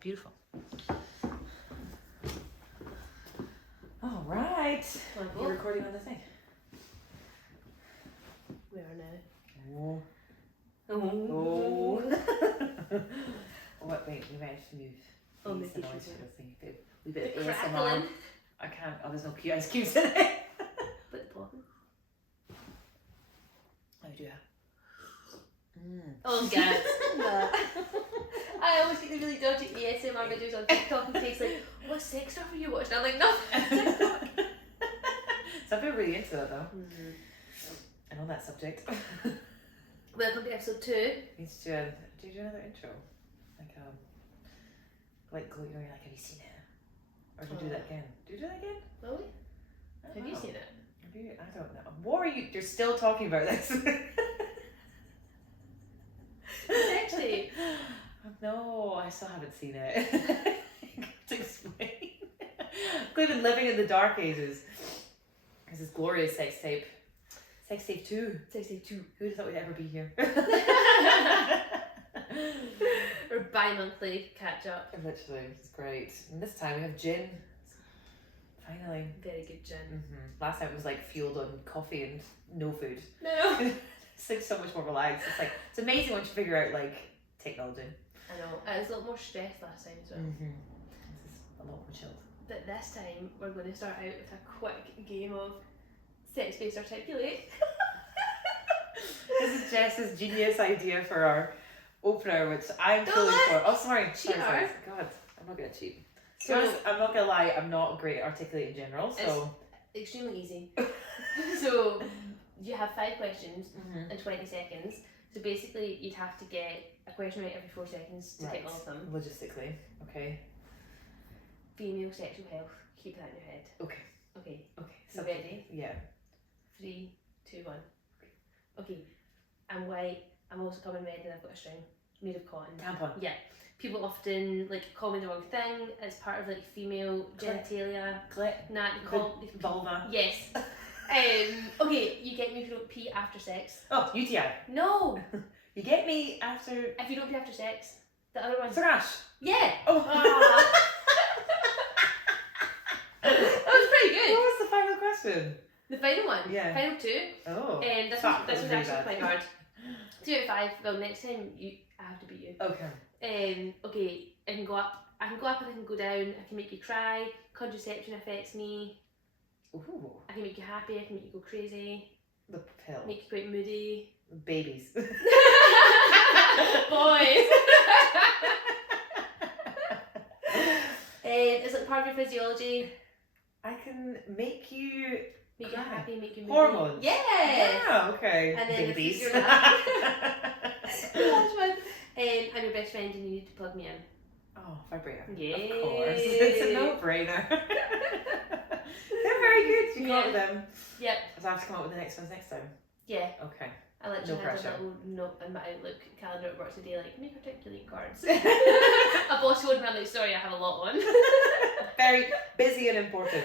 Beautiful. All right. You're recording on the thing. We are now. Oh. Oh. What? Wait, we might have to move. Oh, These maybe noise should for the thing. We bit The of ASMR. crackling. I can't. Oh, there's no cute ice cubes in it. But the popping. How do you? Oh, God. No. I always get the really dodgy ASMR videos on TikTok and takes like, what sex stuff are you watching? I'm like, no. Some people are really into that though. Mm-hmm. And on that subject. Welcome to episode 2. Needs to do you do another intro? Like you're like, have you seen it? Or do you do that again? Do you do that again? Will we? Have you know. seen it? Have you? I don't know. What are you? You're still talking about this. Sex tape. No, I still haven't seen it. I have to explain. I've been living in the dark ages. This is Gloria's sex tape. Sex tape 2. Sex tape 2. Who would have thought we'd ever be here? Or bi-monthly catch up. Literally, it's great. And this time we have gin. Finally. Very good gin. Mm-hmm. Last time it was like fueled on coffee and no food. No. It's like so much more relaxed. It's like, it's amazing once you figure out like technology. I know. It was a lot more stress last time as well. Mm-hmm. This is a lot more chilled. But this time we're going to start out with a quick game of sex-based articulate. This is Jess's genius idea for our opener, which I'm Don't fully let- for. Oh, sorry. Cheat Sorry. her. God, I'm not gonna cheat. So- To be honest, I'm not gonna lie. I'm not great at articulate in general. So. Extremely easy. So you have 5 questions Mm-hmm. in 20 seconds. So basically you'd have to get a question right every 4 seconds to get all of them. Logistically, okay. Female sexual health. Keep that in your head. Okay. Okay. Okay. You ready? Yeah. 3, 2, 1. Okay. I'm white. I'm also coming red and I've got a string made of cotton. Tampon. Yeah. People often like call me the wrong thing. It's part of like female Clit. genitalia. Clit. Nah, they call Vulva. Yes. Okay, you get me if you don't pee after sex. Oh, UTI. No! You get me after If you don't pee after sex. The other one. thrash. Yeah! Oh. Ah. That was pretty What good. was the final question? The final one. Yeah. Final 2. Oh. This Fuck, was really actually bad. quite hard. 2 out of 5. Well, next time I have to beat you. Okay. Okay, I can go up and I can go down. I can make you cry. Contraception affects me. Ooh. I can make you happy. I can make you go crazy. The pill. Make you quite moody. Babies. Boys. It's like part of your physiology. I can make you Make you cry. happy, make you moody. Hormones. Yes. Yeah, okay. And then Babies. your last one. I'm your best friend and you need to plug me in. Oh, vibrator. Yay. Of course. It's a no-brainer. They're very good. You got Yeah. them. Yep. So I have to come up with the next ones next time. Yeah. Okay. I literally No had pressure. a little note in my Outlook calendar at work today, like, make articulate cards. A boss told me, I'm like, sorry, I have a lot on. Very busy and important.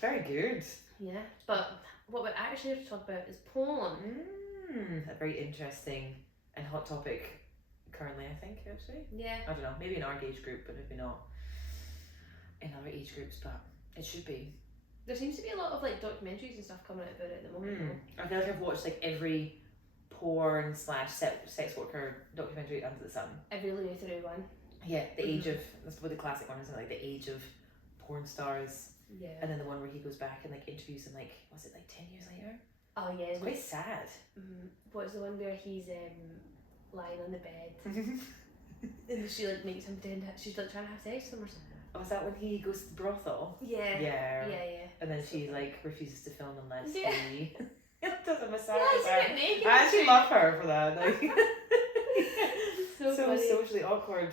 Very good. Yeah. But what we're actually here to talk about is porn. A very interesting and hot topic currently, I think, actually. Yeah. I don't know, maybe in our age group, but maybe not in other age groups, but it should be. There seems to be a lot of like documentaries and stuff coming out about it at the moment. though. I feel like I've watched like every porn / sex worker documentary under the sun. Every Louis through one. Yeah, the age of, that's what the classic one is, like the age of porn stars. Yeah. And then the one where he goes back and like interviews them like, was it like 10 years later? Oh yeah. It's quite sad. What's the one where he's lying on the bed and she like makes him pretend that she's like trying to have sex with him or something. Oh, is that when he goes to the brothel? Yeah. Yeah. Yeah. And then she like refuses to film unless Yeah. he does a massage Yeah, with she her. get naked. I actually love her for that. Like, so so funny. socially awkward.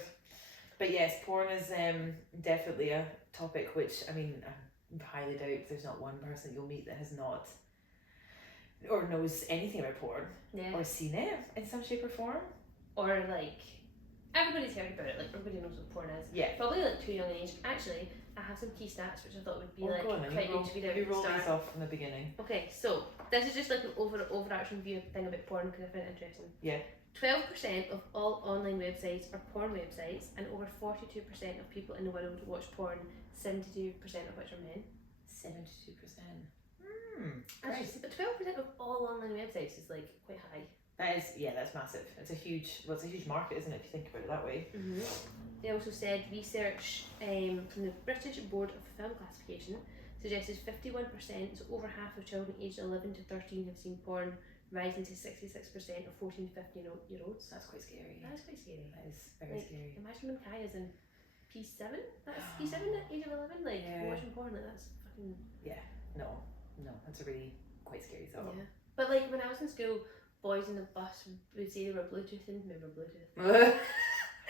But yes, porn is definitely a topic which, I mean, I highly doubt there's not one person you'll meet that has not or knows anything about porn Yeah. or seen it in some shape or form. Or like everybody's heard about it. Like everybody knows what porn is. Yeah. Probably like too young an age. Actually, I have some key stats which I thought would be like go on then. quite good to read out You at the roll these start. off from the beginning. Okay, so this is just like an overarching view thing about porn because I find it interesting. Yeah. 12% of all online websites are porn websites, and over 42% of people in the world watch porn, 72% of which are men. 72%. But 12% of all online websites is like quite high. That's massive. It's a huge market, isn't it, if you think about it that way. They also said research from the British Board of Film Classification suggested 51%, so over half of children aged 11 to 13 have seen porn, rising to 66% of 14 to 15-year-olds. That's quite scary. That is quite scary. That is very scary. Imagine when Kaya's in P7. That's P7 at age of 11. Like watching porn, like that's fucking. Yeah. No. That's a really quite scary thought. Yeah. But like when I was in school, boys in the bus would say they were Bluetoothing. Remember Bluetooth?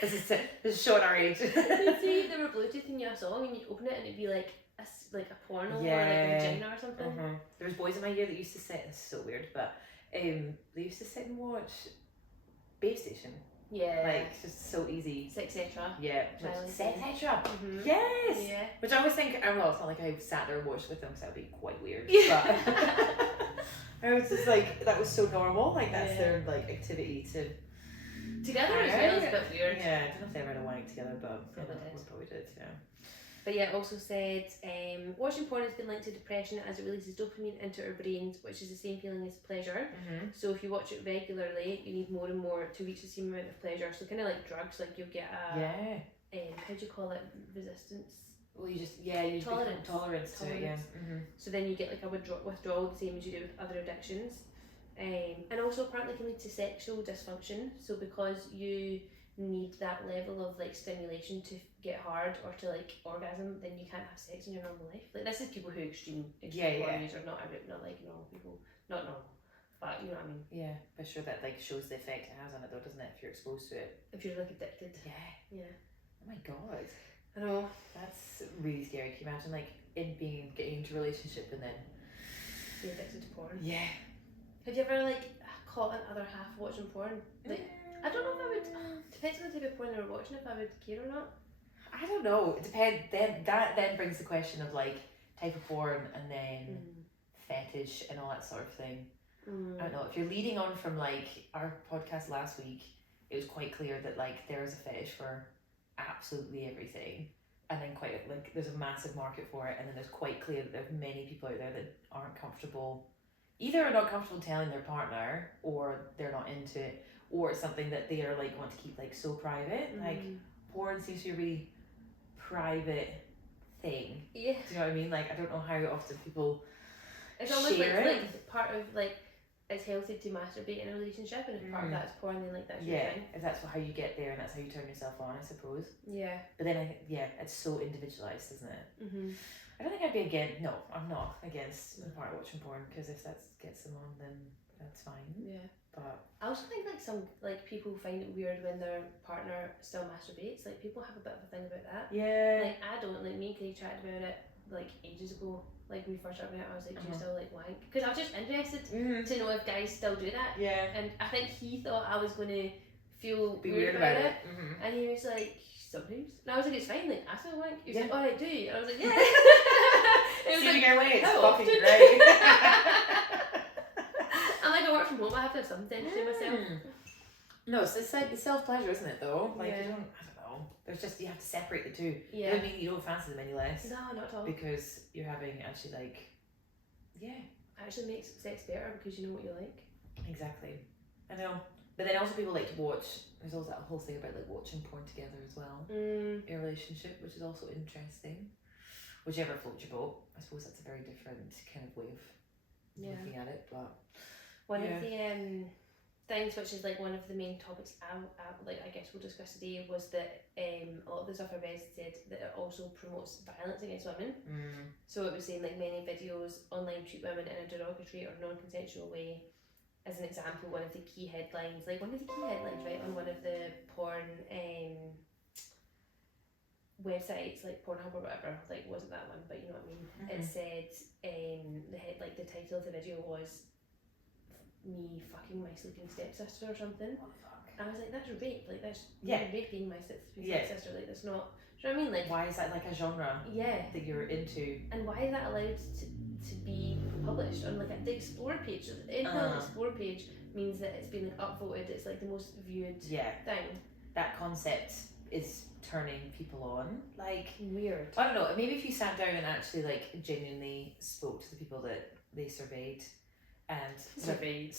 This is showing our age. They'd say they were Bluetoothing your song, and you'd open it and it'd be like a porno or like a vagina or something. There was boys in my year that used to sit. This is so weird, but they used to sit and watch Base Station. Yeah. Like just so easy. Sex Cetera. Yeah. Sex Cetera. Yes. Yeah. Which I always think, well, it's not like I sat there and watched with them because that would be quite weird. Yeah. But I was just like, that was so normal. Like that's their like activity to. Together as well is a bit weird. Yeah, I don't know if they ever had a wank together, but probably did. Yeah. But yeah, it also said watching porn has been linked to depression as it releases dopamine into our brains, which is the same feeling as pleasure. So if you watch it regularly, you need more and more to reach the same amount of pleasure. So kind of like drugs, like you'll get a how do you call it, resistance? Well, you tolerance to it. Yeah. So then you get like a withdrawal, the same as you do with other addictions. And also apparently can lead to sexual dysfunction. So because you need that level of like stimulation to get hard or to like orgasm, then you can't have sex in your normal life. Like this is people who extreme porn users, not like normal people, not normal, but you know what I mean. Yeah, but sure that like shows the effect it has on it though, doesn't it? If you're exposed to it. If you're like addicted. Yeah. Oh my god. I know. That's really scary. Can you imagine like getting into a relationship and then be addicted to porn? Yeah. Have you ever like caught another half watching porn? Like I don't know if I would. Depends on the type of porn they were watching, if I would care or not. I don't know. It depends. Then brings the question of like type of porn and then fetish and all that sort of thing. I don't know. If you're leading on from like our podcast last week, it was quite clear that like there is a fetish for absolutely everything, and then quite like there's a massive market for it, and then there's quite clear that there's many people out there that aren't comfortable. Either are not comfortable telling their partner, or they're not into it, or it's something that they are like want to keep like so private. Like porn seems to be a really private thing. Yeah. Do you know what I mean? Like I don't know how often people it's almost like part of like it's healthy to masturbate in a relationship, and if part of that's porn, then like that's your thing. If that's how you get there and that's how you turn yourself on, I suppose. Yeah. But then it's so individualized, isn't it? I don't think I'd be against. No, I'm not against the part watching porn, because if that gets them on, then that's fine. Yeah. But I also think like some like people find it weird when their partner still masturbates. Like people have a bit of a thing about that. Yeah. Like I don't. Like me and Kay chatted about it like ages ago. Like when we first started out, I was like, do you still like wank? Because I was just interested to know if guys still do that. Yeah. And I think he thought I was going to feel weird about it. And he was like, sometimes. And I was like, it's fine, like I still wank. He was like, alright, do you? And I was like, yeah. It was like, way, it's fucking great. I'm like, I work from home, I have to have something to do myself. No, it's the self-pleasure, isn't it though? Like I don't know. There's just, you have to separate the two. Yeah. It doesn't mean you don't fancy them any less. No, not at all. Because you're having actually like, actually makes sex better because you know what you like. Exactly. I know. But then also people like to watch, there's also that whole thing about like watching porn together as well in a relationship, which is also interesting. Whichever floats your boat. I suppose that's a very different kind of way of looking at it. But one of the things, which is like one of the main topics I guess we'll discuss today, was that a lot of the stuff I read said that it also promotes violence against women. So it was saying like many videos online treat women in a derogatory or non-consensual way. As an example, one of the key headlines, right, on one of the porn websites, like Pornhub or whatever, like wasn't that one, but you know what I mean. It said the title of the video was me fucking my sleeping stepsister or something. What the fuck? I was like, that's rape. Like that's raping my stepsister. Like that's not. Do you know what I mean? Like why is that like a genre? That you're into. And why is that allowed to be published on like the Explore page? In the Explore page, means that it's been like upvoted. It's like the most viewed thing. That concept is turning people on. Like, weird. I don't know. Maybe if you sat down and actually like genuinely spoke to the people that they surveyed and surveyed.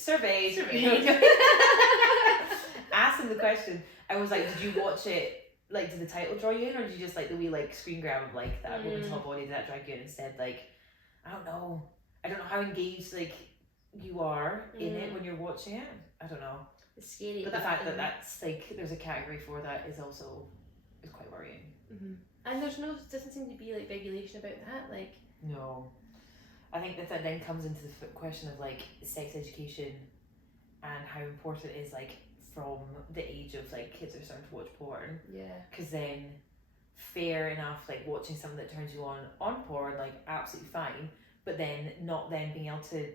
Ask them the question. I was like, did you watch it? Like, did the title draw you in, or did you just like the wee like screen grab of like that woman's hot body? Did that drag you in instead? Like, I don't know how engaged like you are in it when you're watching it. I don't know. It's scary. But the fact that that's like there's a category for that is quite worrying. And doesn't seem to be like regulation about that. Like, no, I think that then comes into the question of like sex education and how important it is like from the age of like kids are starting to watch porn. Because then fair enough, like watching something that turns you on porn, like absolutely fine, but then not then being able to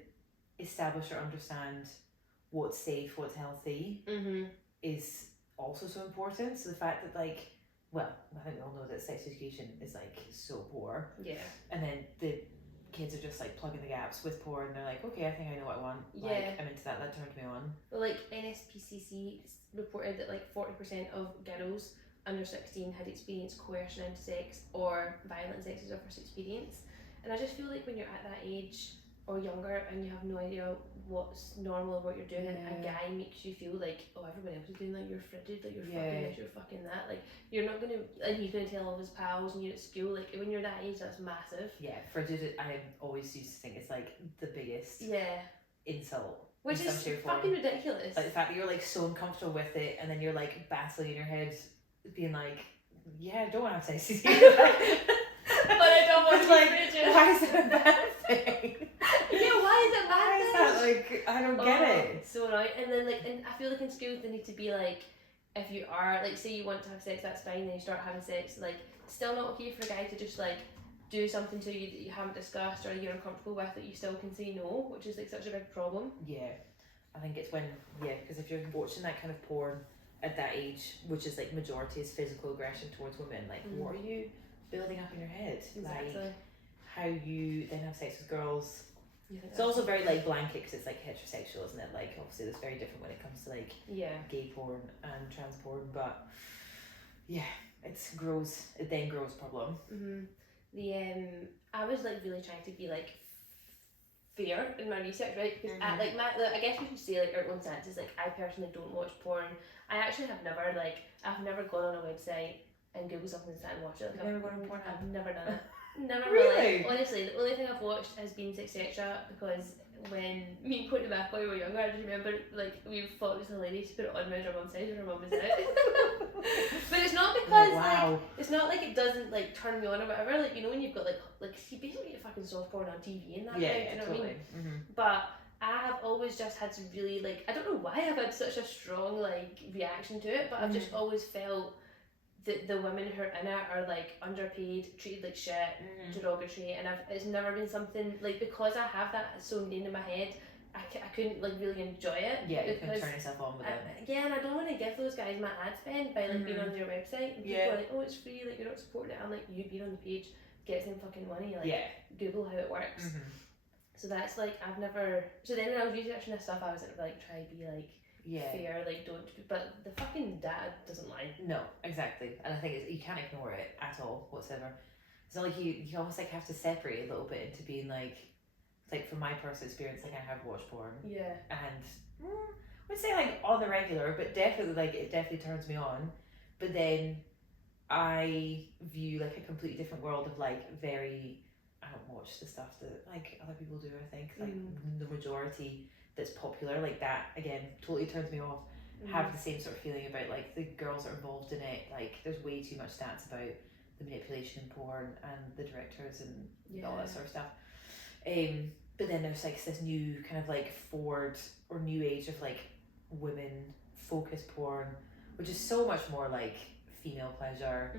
establish or understand what's safe, what's healthy is also so important. So the fact that like, well, I think we all know that sex education is like so poor. And then the kids are just like plugging the gaps with porn. They're like, okay, I think I know what I want. Like, I'm into that. That turned me on. Well, like NSPCC reported that like 40% of girls under 16 had experienced coercion into sex or violent sex as their first experience. And I just feel like when you're at that age or younger and you have no idea what's normal or what you're doing, and a guy makes you feel like, oh, everyone else is doing that, you're frigid, like you're fucking this, you're fucking that, like you're not gonna, and he's gonna tell all of his pals and you're at school, like when you're that age, that's massive. Frigid, I always used to think it's like the biggest insult, which is fucking ridiculous. Like the fact that you're like so uncomfortable with it, and then you're like battling in your head being like, I don't want to have sex with you. But I don't want to be frigid. Why is that a bad thing? Why is it bad? Why is that like, I don't get it. So annoying. And then like, and I feel like in schools they need to be like, if you are like, say you want to have sex, that's fine. Then you start having sex, like still not okay for a guy to just like do something to you that you haven't discussed or you're uncomfortable with, that you still can say no, which is like such a big problem. I think it's when because if you're watching that kind of porn at that age, which is like majority is physical aggression towards women, like what are you building up in your head? Exactly. Like how you then have sex with girls. It's also very like blanket because it's like heterosexual, isn't it? Like obviously it's very different when it comes to like gay porn and trans porn, but it then grows problem. I was like really trying to be like fair in my research, right? Because I guess we should say like our own stances. Like I personally don't watch porn. I actually have never gone on a website and Google something and sat and watched it. Like, I've never done it. Never really? Honestly, the only thing I've watched has been Sex Extra, because when me and Courtney McCoy were younger, I just remember like we thought it was hilarious to put it on when our mum said when her mum was out. But it's not because like it's not like it doesn't like turn me on or whatever. Like, you know, when you've got like you basically get fucking soft porn on TV and that. You know totally. What I mean? But I have always just had to really like, I don't know why I've had such a strong like reaction to it, but I've just always felt that the women who are in it are like underpaid, treated like shit, derogatory, and it's never been something like, because I have that so ingrained in my head, I couldn't like really enjoy it. You can turn yourself on with it. And I don't want to give those guys my ad spend by like being on your website, and people are like, oh, it's free, like you're not supporting it. I'm like, you being on the page gets them fucking money, like Google how it works. So that's like, so then when I was researching this stuff, I was like try to be like fair, like don't, but the fucking data doesn't lie. No, exactly. And I think you can't ignore it at all whatsoever. It's not like you almost like have to separate a little bit into being like from my personal experience, like I have watched porn and I would say like on the regular, but definitely like it definitely turns me on, but then I view like a completely different world of like I don't watch the stuff that like other people do. I think like the majority that's popular, like that again totally turns me off. Have the same sort of feeling about like the girls that are involved in it. Like there's way too much stats about the manipulation in porn and the directors and all that sort of stuff. But then there's like this new kind of like forward or new age of like women focused porn, which is so much more like female pleasure,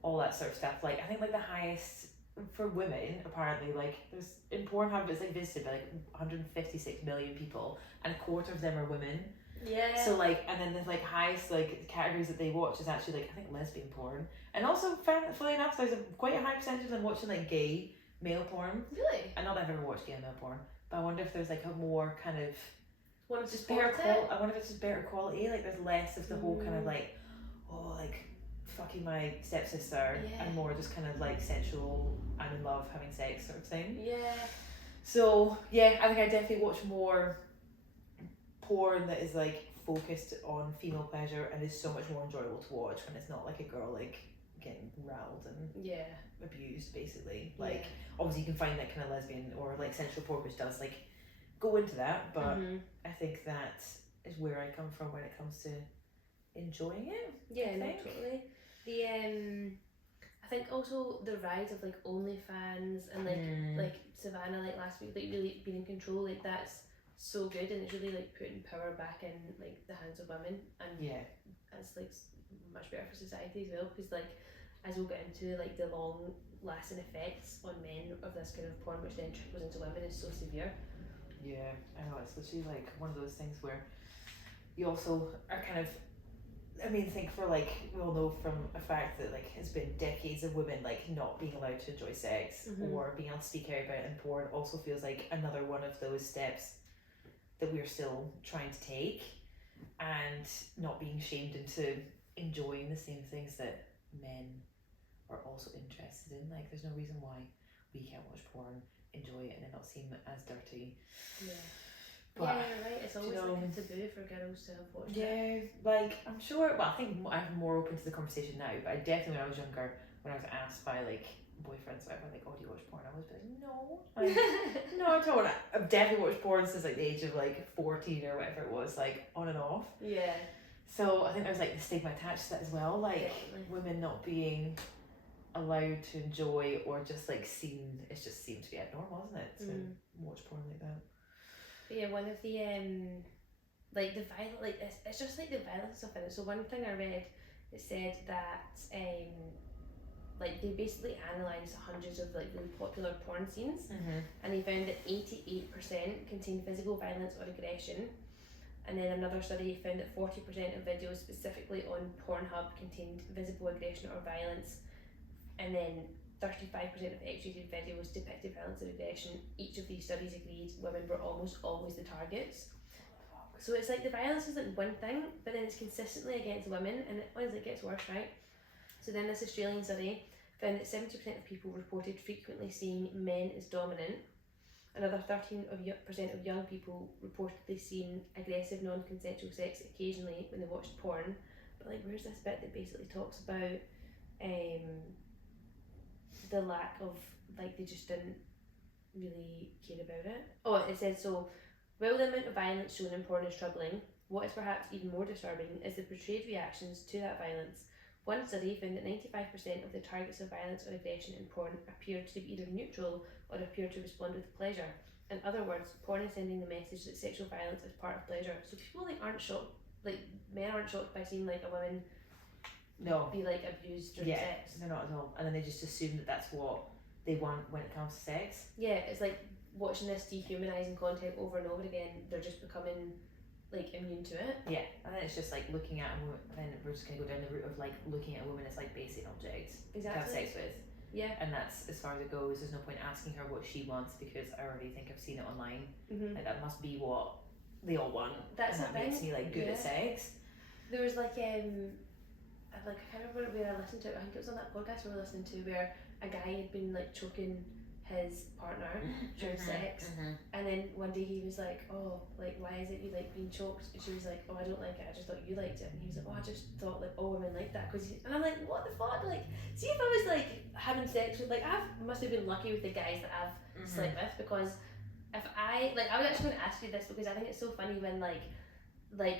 all that sort of stuff. Like I think like the highest for women apparently, like there's in Pornhub, it's like visited by like 156 million people and a quarter of them are women. So like, and then the like highest like categories that they watch is actually like I think lesbian porn, and also funnily enough there's quite a high percentage of them watching like gay male porn. Really? And not that I've ever watched gay male porn, but I wonder if there's like a more kind of want to just support better it. quality. I wonder if it's just better quality. Like there's less of the whole kind of like, oh, like fucking my stepsister, and more just kind of like sensual, I'm in love, having sex sort of thing. Yeah. So yeah, I think I definitely watch more porn that is like focused on female pleasure and is so much more enjoyable to watch when it's not like a girl like getting rattled and abused basically. Like obviously you can find that kind of lesbian or like sensual porn which does like go into that, but I think that is where I come from when it comes to enjoying it. Yeah, no, totally. The I think also the rise of like OnlyFans and like Savannah like last week, like really being in control, like that's so good, and it's really like putting power back in like the hands of women, and it's like much better for society as well, because like as we'll get into, like the long lasting effects on men of this kind of porn which then trickles into women is so severe. Yeah, I know, it's literally like one of those things where you also are kind of, I mean, think for like, we all know from a fact that like it's been decades of women like not being allowed to enjoy sex or being able to speak out about it in porn also feels like another one of those steps that we're still trying to take, and not being shamed into enjoying the same things that men are also interested in. Like there's no reason why we can't watch porn, enjoy it, and it not seem as dirty. But, yeah, right. It's always like a taboo for girls to have watched it. Like I'm sure. Well, I think I'm more open to the conversation now. But I definitely, when I was younger, when I was asked by like boyfriends, whatever, like, "Oh, do you watch porn?" I was like, "No, like, no, I don't." I've definitely watched porn since like the age of like 14 or whatever it was, like on and off. Yeah. So I think there's like the stigma attached to that as well, like women not being allowed to enjoy or just like seen. It's just seemed to be abnormal, isn't it, to watch porn like that? But yeah, one of the like the violence, like it's just like the violence stuff in it. So one thing I read, it said that like they basically analysed hundreds of like really popular porn scenes, and they found that 88% contained physical violence or aggression, and then another study found that 40% of videos specifically on Pornhub contained visible aggression or violence, and then 35% of X-rated videos depicted violence or aggression. Each of these studies agreed women were almost always the targets. So it's like the violence is like one thing, but then it's consistently against women, and it honestly gets worse, right? So then this Australian study found that 70% of people reported frequently seeing men as dominant. Another 13% of young people reportedly seeing aggressive non-consensual sex occasionally when they watched porn. But like, where's this bit that basically talks about the lack of, like, they just didn't really care about it. Oh, it said, so while the amount of violence shown in porn is troubling, what is perhaps even more disturbing is the portrayed reactions to that violence. One study found that 95% of the targets of violence or aggression in porn appeared to be either neutral or appeared to respond with pleasure. In other words, porn is sending the message that sexual violence is part of pleasure. So people like aren't shocked, like men aren't shocked by seeing like a woman be like abused during sex. They're not at all. And then they just assume that that's what they want when it comes to sex. Yeah, it's like watching this dehumanizing content over and over again, they're just becoming like immune to it. Yeah, and then it's just like looking at a woman, and then we're just gonna go down the route of like looking at a woman as like basic object to have sex with. Yeah. And that's as far as it goes. There's no point asking her what she wants because I already think I've seen it online. Like that must be what they all want. That's and that makes me like good at sex. There was like I can't remember where I listened to it. I think it was on that podcast we were listening to where a guy had been like choking his partner during sex, and then one day he was like, "Oh, like why is it you like being choked?" And she was like, "Oh, I don't like it. I just thought you liked it." And he was like, "Oh, I just thought like all women like that." And I'm like, "What the fuck?" Like, see if I was like having sex with like I must have been lucky with the guys that I've slept with, because if I was actually going to ask you this because I think it's so funny when like it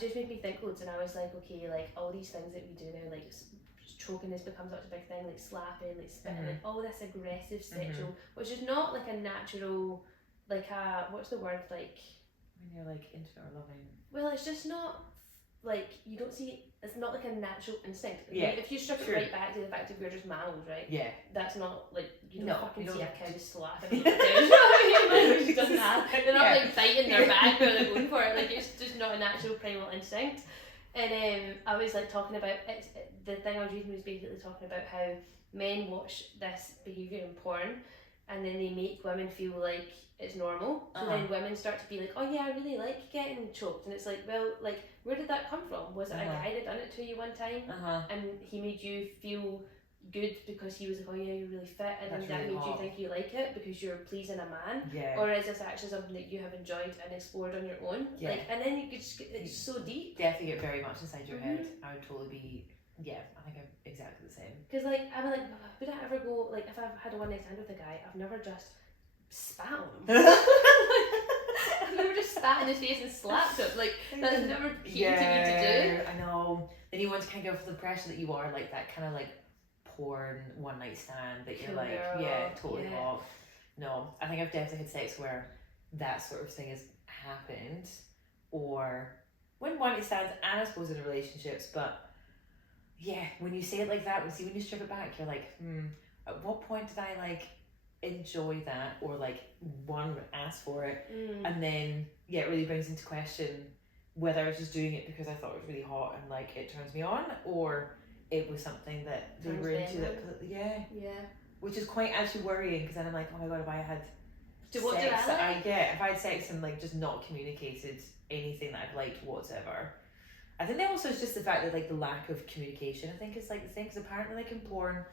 just made me think loads, and I was like, okay, like all these things that we do now, like choking has become such a big thing, like slapping, like spitting, like all this aggressive sexual, which is not like a natural, like a, what's the word, like when you're like intimate or loving. Well, it's just not like, you don't see, it's not like a natural instinct. Yeah. If you strip it right back to the fact that we're just mammals, right? Yeah. That's not like, you don't fucking see a cow slapping you know what I mean? Like, doesn't have, they're not like biting their back or they're going for it, like it's just not a natural primal instinct. And I was like talking about, the thing I was reading was basically talking about how men watch this behaviour in porn and then they make women feel like it's normal. So then women start to be like, oh yeah, I really like getting choked, and it's like, well, like, where did that come from? Was it a guy that done it to you one time, and he made you feel good because he was like, oh yeah, you're really fit, and then that made you think you like it because you're pleasing a man? Or is this actually something that you have enjoyed and explored on your own? Like, and then you could just get, it's so deep. Definitely get very much inside your head. I would totally be, I think I'm exactly the same. Because like, I'm like, would I ever go, like, if I've had a one night stand with a guy, I've never just spat on him. I've never just spat in his face and slapped him. Like, that's never came to me to do. I know. Then you want to kind of go for the pressure that you are like that kind of like porn one night stand that you're like, totally hot. No, I think I've definitely had sex where that sort of thing has happened, or when one night stands, and I suppose in relationships, but when you say it like that, when you strip it back, you're like, at what point did I like enjoy that, or like ask for it, and then it really brings into question whether I was just doing it because I thought it was really hot and like it turns me on, or it was something that they were into that, which is quite actually worrying, because then I'm like, oh my god, if I had if I had sex and like just not communicated anything that I've liked whatsoever. I think that also is just the fact that like the lack of communication, I think, is like the thing, because apparently like in porn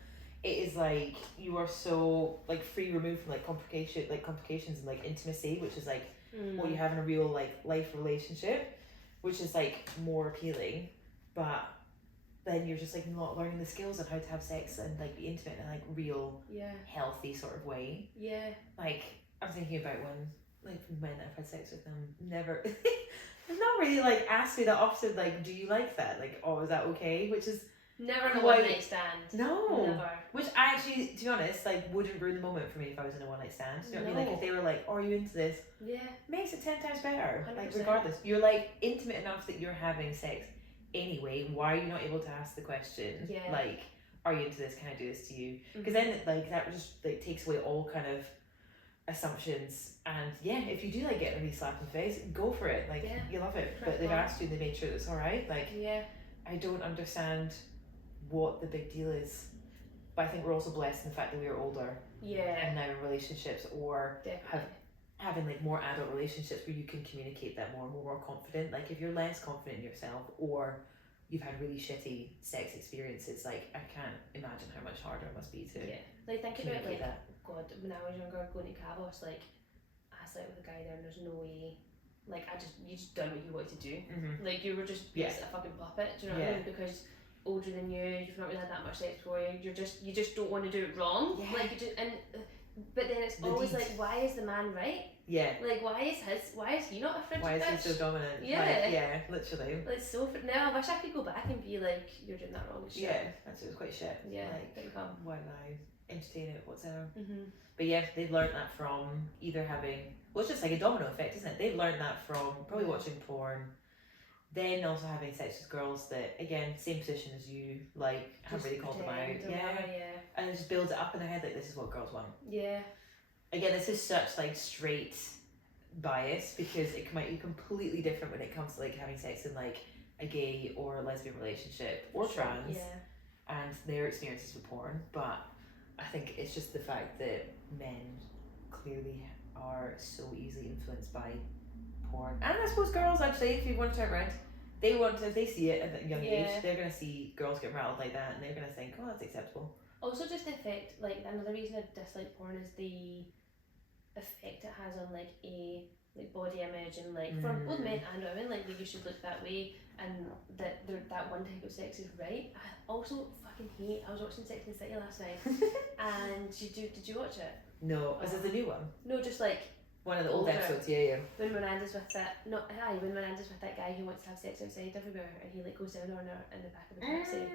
it is like you are so like free removed from like complications and like intimacy, which is like what you have in a real like life relationship, which is like more appealing, but then you're just like not learning the skills of how to have sex and like be intimate in a like real healthy sort of way. Like I'm thinking about when like men I've had sex with them never they've not really like asked me that often, like, do you like that, like, oh, is that okay, which is never in a one night stand. No. Never. Which I actually, to be honest, like wouldn't ruin the moment for me if I was in a one night stand. You know what I mean? Like if they were like, oh, are you into this? Makes it 10 times better. 100%. Like regardless. You're like intimate enough that you're having sex anyway. Why are you not able to ask the question? Like, are you into this? Can I do this to you? Because then like that just like takes away all kind of assumptions, and if you do like get a really slap in the face, go for it. Like you love it. But they've asked you and they made sure that it's alright. Like I don't understand what the big deal is, but I think we're also blessed in the fact that we are older and now in relationships, or having like more adult relationships where you can communicate that more confident. Like if you're less confident in yourself, or you've had really shitty sex experiences, like I can't imagine how much harder it must be to like think about like that. God, when I was younger going to Cabos, like I slept with a guy there and there's no way, like you just done what you wanted to do. Like you were just a fucking puppet, do you know what I mean? Because older than you, you've not really had that much sex before you just don't want to do it wrong. Like you just, but then it's always like, why is the man right? Like why is he not a frigid Why is bitch? he so dominant? Literally. Like so now I wish I could go back and be like, you're doing that wrong as shit. That's it was quite shit. Like didn't come. Why did I entertain it whatsoever? But they've learned that from either having, well, it's just like a domino effect, isn't it? They've learned that from probably watching porn, then also having sex with girls that, again, same position as you, like, have really called them out. And it just builds it up in their head, like, this is what girls want. Again, this is such, like, straight bias, because it might be completely different when it comes to, like, having sex in, like, a gay or lesbian relationship, or trans, and their experiences with porn. But I think it's just the fact that men clearly are so easily influenced by porn, and I suppose girls, actually, if you want to turn around, they want to, if they see it at a young age, they're going to see girls get rattled like that, and they're going to think, oh, that's acceptable. Also just the effect, like another reason I dislike porn is the effect it has on like body image, and like for both men and women, like you should look that way, and that one type of sex is right. I also fucking hate, I was watching Sex and the City last night and did you watch it? No. Is it the new one? No, just like one of the old episodes, When Miranda's with when Miranda's with that guy who wants to have sex outside everywhere, and he like goes down on her in the back of the taxi,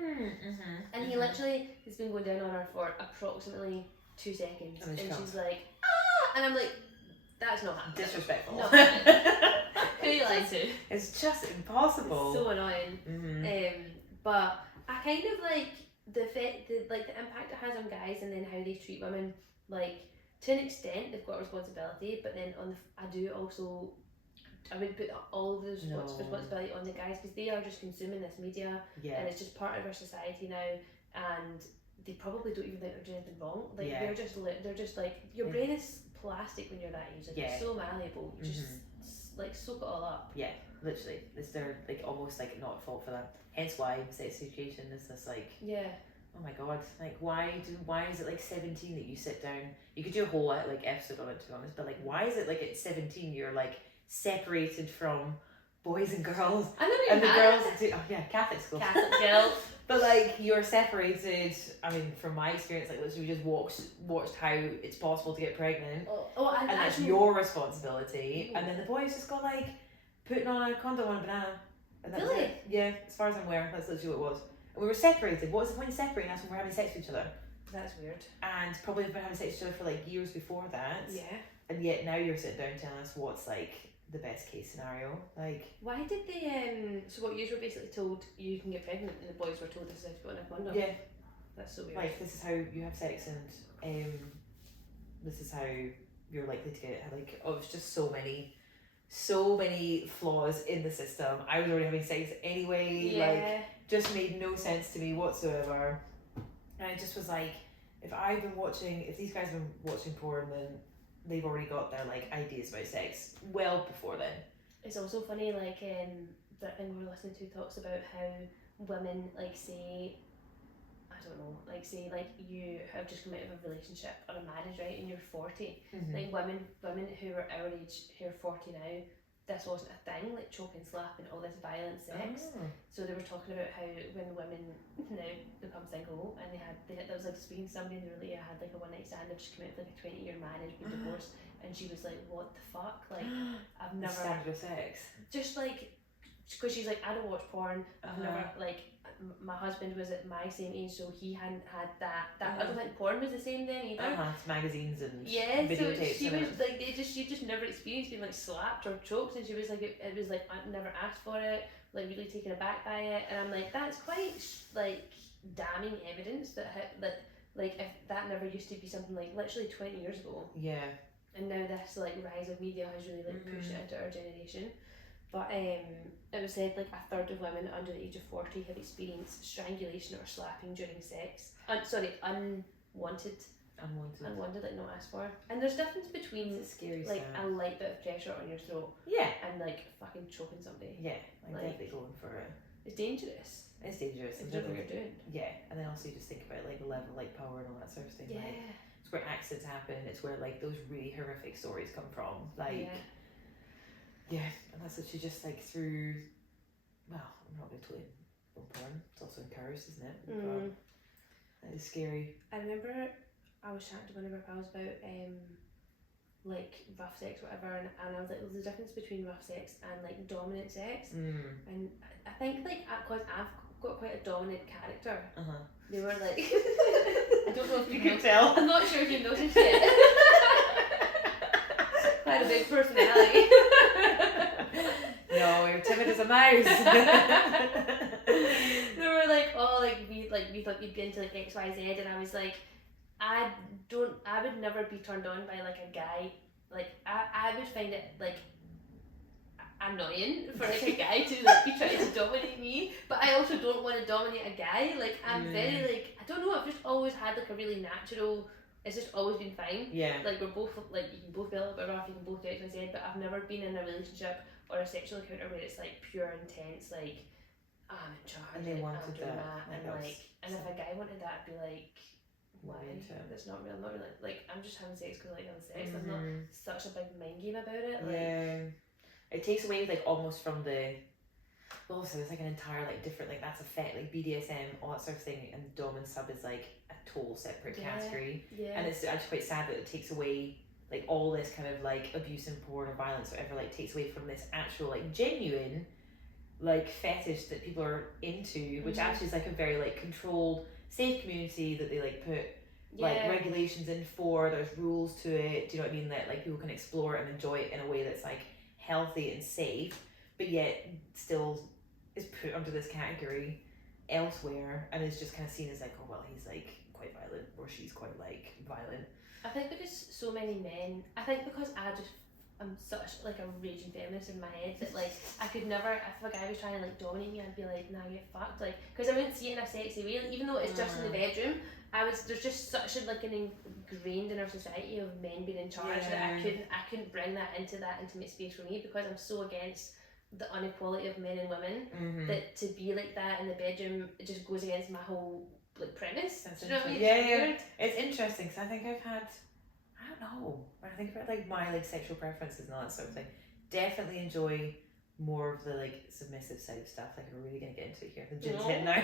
and he literally has been going down on her for approximately 2 seconds, and she's like, ah, and I'm like, that's not happening. Disrespectful. Not happening. Who are you lying to? It's just impossible. It's so annoying. But I kind of like the impact it has on guys, and then how they treat women, like. To an extent, they've got a responsibility, but then I would put all of those responsibility on the guys, because they are just consuming this media, and it's just part of our society now, and they probably don't even think they're doing anything wrong. Like Yeah. they're just like, your brain is plastic when you're that age. Like, it's so malleable. You just like soak it all up. Yeah, literally. They're like almost like not at fault for that. Hence why sex education is this like. Yeah. Oh my god! Like why is it like 17 that you sit down? You could do a whole like episode on it, to be honest. But like, why is it like at 17 you're like separated from boys and girls? I never and even the had girls do. Oh yeah, Catholic school. Catholic girls. But like you're separated. I mean, from my experience, like literally we just watched how it's possible to get pregnant, and that's your responsibility. And then the boys just got like putting on a condom on a banana. And that's Really? it. Yeah, as far as I'm aware, that's literally what it was. And we were separated. What was the point of separating us when we were having sex with each other? That's weird. And probably been having sex with each other for like years before that. Yeah. And yet now you're sitting down telling us what's like the best case scenario. Like, why did they so what, you were basically told you can get pregnant and the boys were told this is how to put on a condom? yeah, that's so weird. like this is how you have sex, and this is how you're likely to get it. Like, oh, it's just so many flaws in the system. I was already having sex anyway. Like, just made no sense to me whatsoever. And I just was like, if these guys have been watching porn, then they've already got their like ideas about sex well before then. It's also funny, like the thing we were listening to talks about how women like say, I don't know, like say like you have just come out of a relationship or a marriage, right, and you're 40. Like women who are our age, who are 40 now, this wasn't a thing, like choking, slapping, all this violent sex. So they were talking about how when women now become single and there was like speaking to somebody and they were like, I had like a one night stand, they've just come out of like a 20-year marriage, been divorced, and she was like, what the fuck, like I've never standard of sex, just like, because she's like, I don't watch porn, I've never, like, my husband was at my same age, so he hadn't had that I don't think porn was the same then either. It's magazines and videotapes. So she was like, she just never experienced being like slapped or choked, and she was like, it was like, I never asked for it, like really taken aback by it. And I'm like, that's quite like damning evidence that like if that never used to be something, like literally 20 years ago. Yeah. And now this like rise of media has really like pushed it into our generation. But it was said like a third of women under the age of 40 have experienced strangulation or slapping during sex. Unwanted, like not asked for. And there's difference between scary like a light bit of pressure on your throat, and like fucking choking somebody. Yeah, like definitely going for it. It's dangerous. It's dangerous. If you don't know what you're doing. Yeah, and then also you just think about like the level of like power and all that sort of thing. Yeah. Like, it's where accidents happen. It's where like those really horrific stories come from. Like. Yeah, and that's literally just like through, well, I'm not going to totally on porn, it's also encouraged, isn't it? But that is scary. I remember I was chatting to one of our pals about like rough sex or whatever, and I was like, there's a difference between rough sex and like dominant sex. And I think like, because I've got quite a dominant character, they were like, I don't know if you could tell. I'm not sure if you noticed yet. I had a big personality. No, you're timid as a mouse. They were like, oh, we thought you'd be into like XYZ, and I was like, I would never be turned on by like a guy. Like I would find it like annoying for like a guy to like be trying to dominate me, but I also don't want to dominate a guy. Like I'm very like, I don't know, I've just always had like a really natural. It's just always been fine. Yeah. Like we're both like, you can both be a little bit rough, you can both do XYZ, but I've never been in a relationship or a sexual encounter where it's like pure intense, like I'm in charge, and they wanted I'm doing that, and like, and if a guy wanted that, I'd be like, why? That's not real. Not really. Like I'm just having sex because I like having sex. There's not such a big mind game about it. Like, it takes away like almost from the. Well, so it's like an entire like different like that's like BDSM, all that sort of thing, and dom and sub is like a total separate category. Yeah. And it's actually quite sad that it takes away like all this kind of like abuse and porn or violence or whatever, like takes away from this actual like genuine like fetish that people are into, which actually is like a very like controlled, safe community that they like put like regulations in for. There's rules to it. Do you know what I mean? That like people can explore it and enjoy it in a way that's like healthy and safe, but yet still is put under this category elsewhere and is just kind of seen as like, oh well, he's like quite violent or she's quite like violent. I think because so many men, I think because I just I'm such like a raging feminist in my head that like I could never, if a guy was trying to like dominate me, I'd be like, nah, get fucked, like, because I wouldn't see it in a sexy way, even though it's just in the bedroom. There's just such a like an ingrained in our society of men being in charge that I couldn't bring that into that intimate space for me, because I'm so against the inequality of men and women that to be like that in the bedroom, it just goes against my whole like premise. That's Do you know what I mean? Yeah. It's interesting because I think I've had, I don't know, when I think about like my like sexual preferences and all that sort of thing, definitely enjoy more of the like submissive side of stuff. Like we're really gonna get into it here. The gin's hitting now.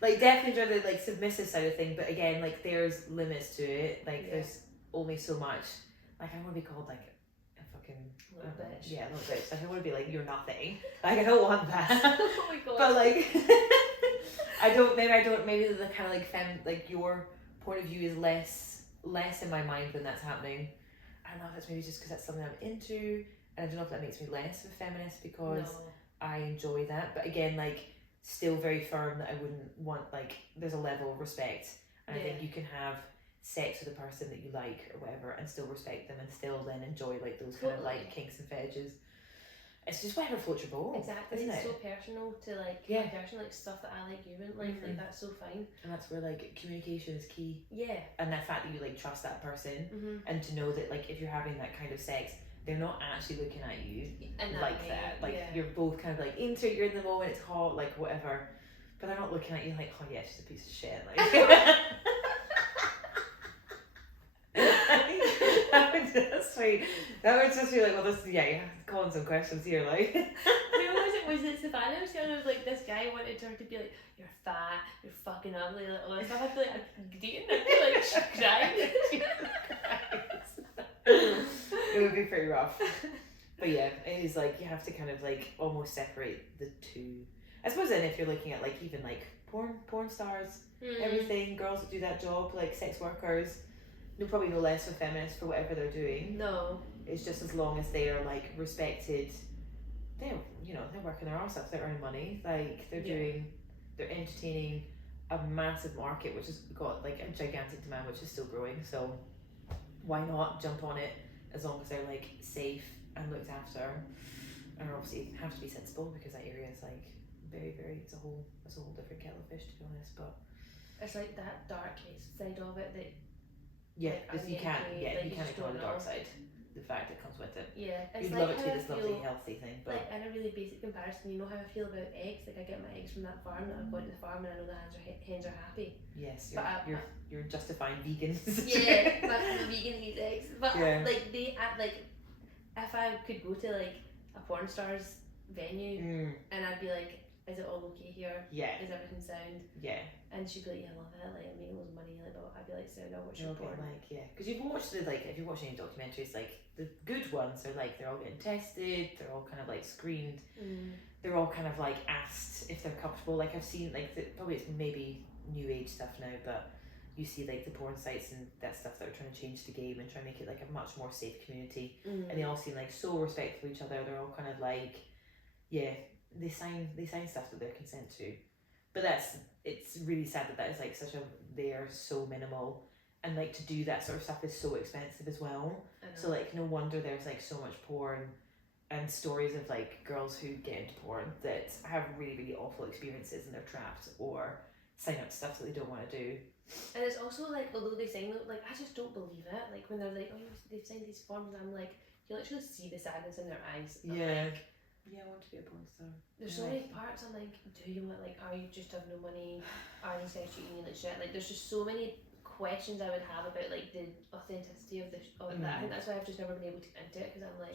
Like definitely enjoy the like submissive side of thing, but again, like there's limits to it. Like there's only so much. Like I want to be called like a fucking little bitch. Yeah, little bitch. Like I want to be like you're nothing. Like I don't want that. Oh my god. But like maybe the kind of like your point of view is less in my mind when that's happening. I don't know if it's maybe just because that's something I'm into, and I don't know if that makes me less of a feminist because I enjoy that. But again, like still very firm that I wouldn't want, like there's a level of respect, and I think you can have sex with a person that you like or whatever and still respect them and still then enjoy like those kind of like kinks and fetishes. It's just whatever floats your boat. Exactly. Isn't It's it? so personal to like my person, like stuff that I like you wouldn't like. Like that's so fine. And that's where like communication is key. Yeah. And that fact that you like trust that person and to know that like if you're having that kind of sex, they're not actually looking at you like that. Like you're both kind of like into it, you're in the moment, it's hot, like whatever. But they're not looking at you like, oh yeah, she's a piece of shit. Like that's sweet. That would just be like, well, this you're calling some questions here, like. Was it Savannah was kind of like this guy wanted her to be like, you're fat, you're fucking ugly, like all that stuff. I'd be like, I'm dating, I'd be like crying. It would be pretty rough. But yeah, it is like you have to kind of like almost separate the two. I suppose then if you're looking at like even like porn stars, everything, girls that do that job, like sex workers, they're probably no less of feminists for whatever they're doing. No. It's just as long as they are like respected, they're working their arse off, they're earning money, like they're entertaining a massive market which has got like a gigantic demand which is still growing, so why not jump on it as long as they're like safe and looked after, and obviously have to be sensible because that area is like very it's a whole different kettle of fish, to be honest. But it's like that dark side of it that you can't ignore the dark side, the fact that comes with it. It's you'd like love it to be this lovely healthy thing, but like in a really basic comparison, you know how I feel about eggs. Like I get my eggs from that farm that I've got to the farm, and I know the hens are happy. Yes, you're justifying vegans. But I'm a vegan and eat eggs. But like they like if I could go to like a porn star's venue and I'd be like, is it all okay here? Is everything sound? And she'd be like, yeah, I love it, like I'm making loads of money, like, but I'd be like, so no, what's your porn? Like, because you've watched if you watch any documentaries, like the good ones are like they're all getting tested, they're all kind of like screened, they're all kind of like asked if they're comfortable. Like I've seen like probably it's maybe new age stuff now, but you see like the porn sites and that stuff that are trying to change the game and try to make it like a much more safe community, and they all seem like so respectful of each other. They're all kind of like they sign stuff that they're consent to, but it's really sad that is like they're so minimal, and like to do that sort of stuff is so expensive as well. So like no wonder there's like so much porn and stories of like girls who get into porn that have really awful experiences and they're trapped or sign up to stuff that they don't want to do. And it's also like, although they sign it, like I just don't believe it. Like when they're like, oh, they've signed these forms, and I'm like, you literally see the sadness in their eyes. I want to be a porn star. There's so many parts. I'm like, do you want, like, are you just have no money? Are you sex cheating and like shit? Like, there's just so many questions I would have about like the authenticity of that. I think that's why I've just never been able to get into it, because I'm like, I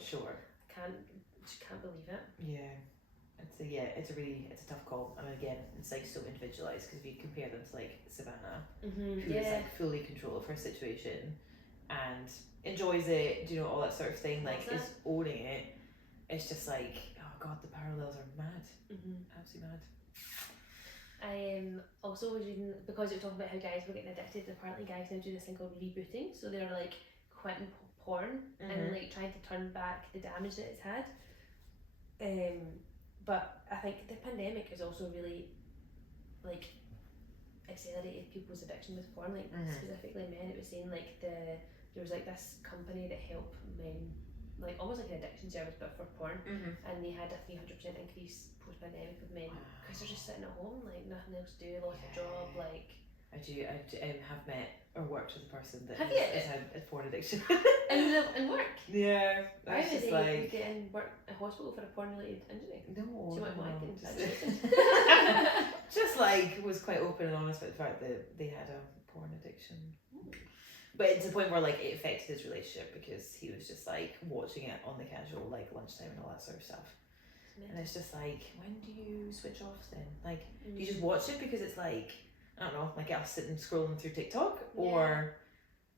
just can't believe it. It's a tough call. I mean, again, it's like so individualized, because if you compare them to like Savannah, who is like fully control of her situation and enjoys it, all that sort of thing, like is owning it. It's just like, oh god, the parallels are mad. Absolutely mad. I also was reading, because you were talking about how guys were getting addicted, apparently guys now do this thing called rebooting, so they're like quitting porn and like trying to turn back the damage that it's had. But I think the pandemic has also really like accelerated people's addiction with porn, like specifically men. It was saying like the there was like this company that helped men, like almost like an addiction service but for porn, and they had a 300% increase post-pandemic of men because they're just sitting at home, like nothing else to do, lost a job, like. I have met or worked with a person that Have has had a porn addiction. in work? Yeah. Why would just they like, get in work a hospital for a porn related injury? no, She went no, wanking. just like was quite open and honest about the fact that they had a porn addiction. But it's the point where like it affected his relationship because he was just like watching it on the casual like lunchtime and all that sort of stuff. And it's just like, when do you switch off then? Like, do you just watch it because it's like, I don't know, like us sitting scrolling through TikTok, or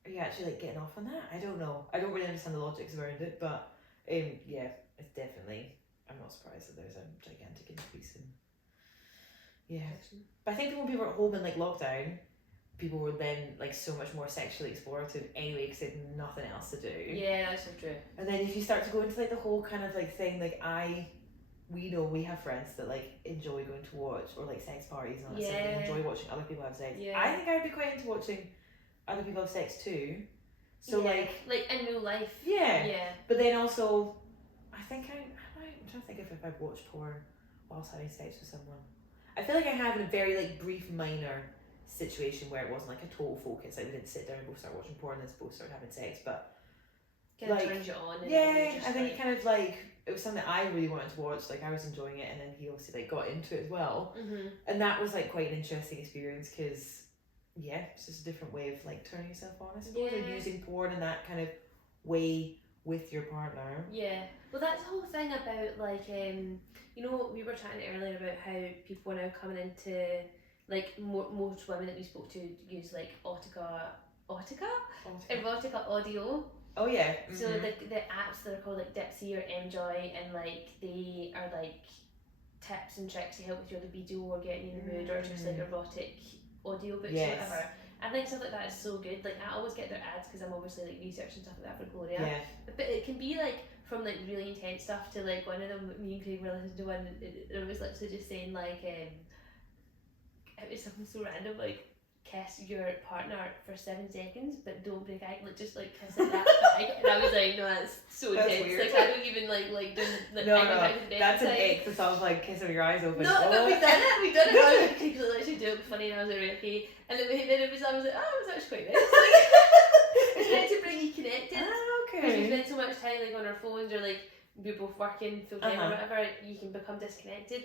are you actually like getting off on that? I don't know. I don't really understand the logics around it, but yeah, it's definitely. I'm not surprised that there's a gigantic increase in. Yeah, but I think when people were at home in like lockdown, people were then like so much more sexually explorative anyway because they had nothing else to do. Yeah, that's so true. And then if you start to go into like the whole kind of like thing, like we know we have friends that like enjoy going to watch or like sex parties and all that stuff. They enjoy watching other people have sex. Yeah. I think I'd be quite into watching other people have sex too. So like in real life. Yeah. Yeah. But then also, I think I'm trying to think if I've watched porn whilst having sex with someone. I feel like I have in a very like brief minor situation where it wasn't like a total focus. Like we didn't sit down and both start watching porn and then both started having sex, but kind of turns you on. And I think it kind of like it was something that I really wanted to watch. Like I was enjoying it, and then he obviously like got into it as well, and that was like quite an interesting experience because it's just a different way of like turning yourself on. I suppose, or using porn in that kind of way with your partner. Yeah, well, that's the whole thing about like you know, we were chatting earlier about how people are now coming into like most women that we spoke to use like erotica audio. Oh yeah. So the apps that are called like Dipsy or Enjoy, and like they are like tips and tricks to help with your libido or getting you in the mood, or just like erotic audiobooks or whatever. I think stuff like that is so good. Like I always get their ads because I'm obviously like researching stuff like that for Gloria. Yeah. But it can be like from like really intense stuff to like one of them, me and Craig were listening to one, it was literally just saying like it was something so random like kiss your partner for 7 seconds but don't break eye, like just like kiss it that big. And I was like, no, that's so intense. Weird. Like I don't even like do like no, that's an ick. The song like kissing your eyes open. No, but we done it. I was like, Craig literally do it funny, and I was like, okay. And then it was, I was like, oh, it was actually quite nice. Like, it's meant to bring you connected. Because we spend so much time like on our phones, or like we're both working full time or whatever, you can become disconnected.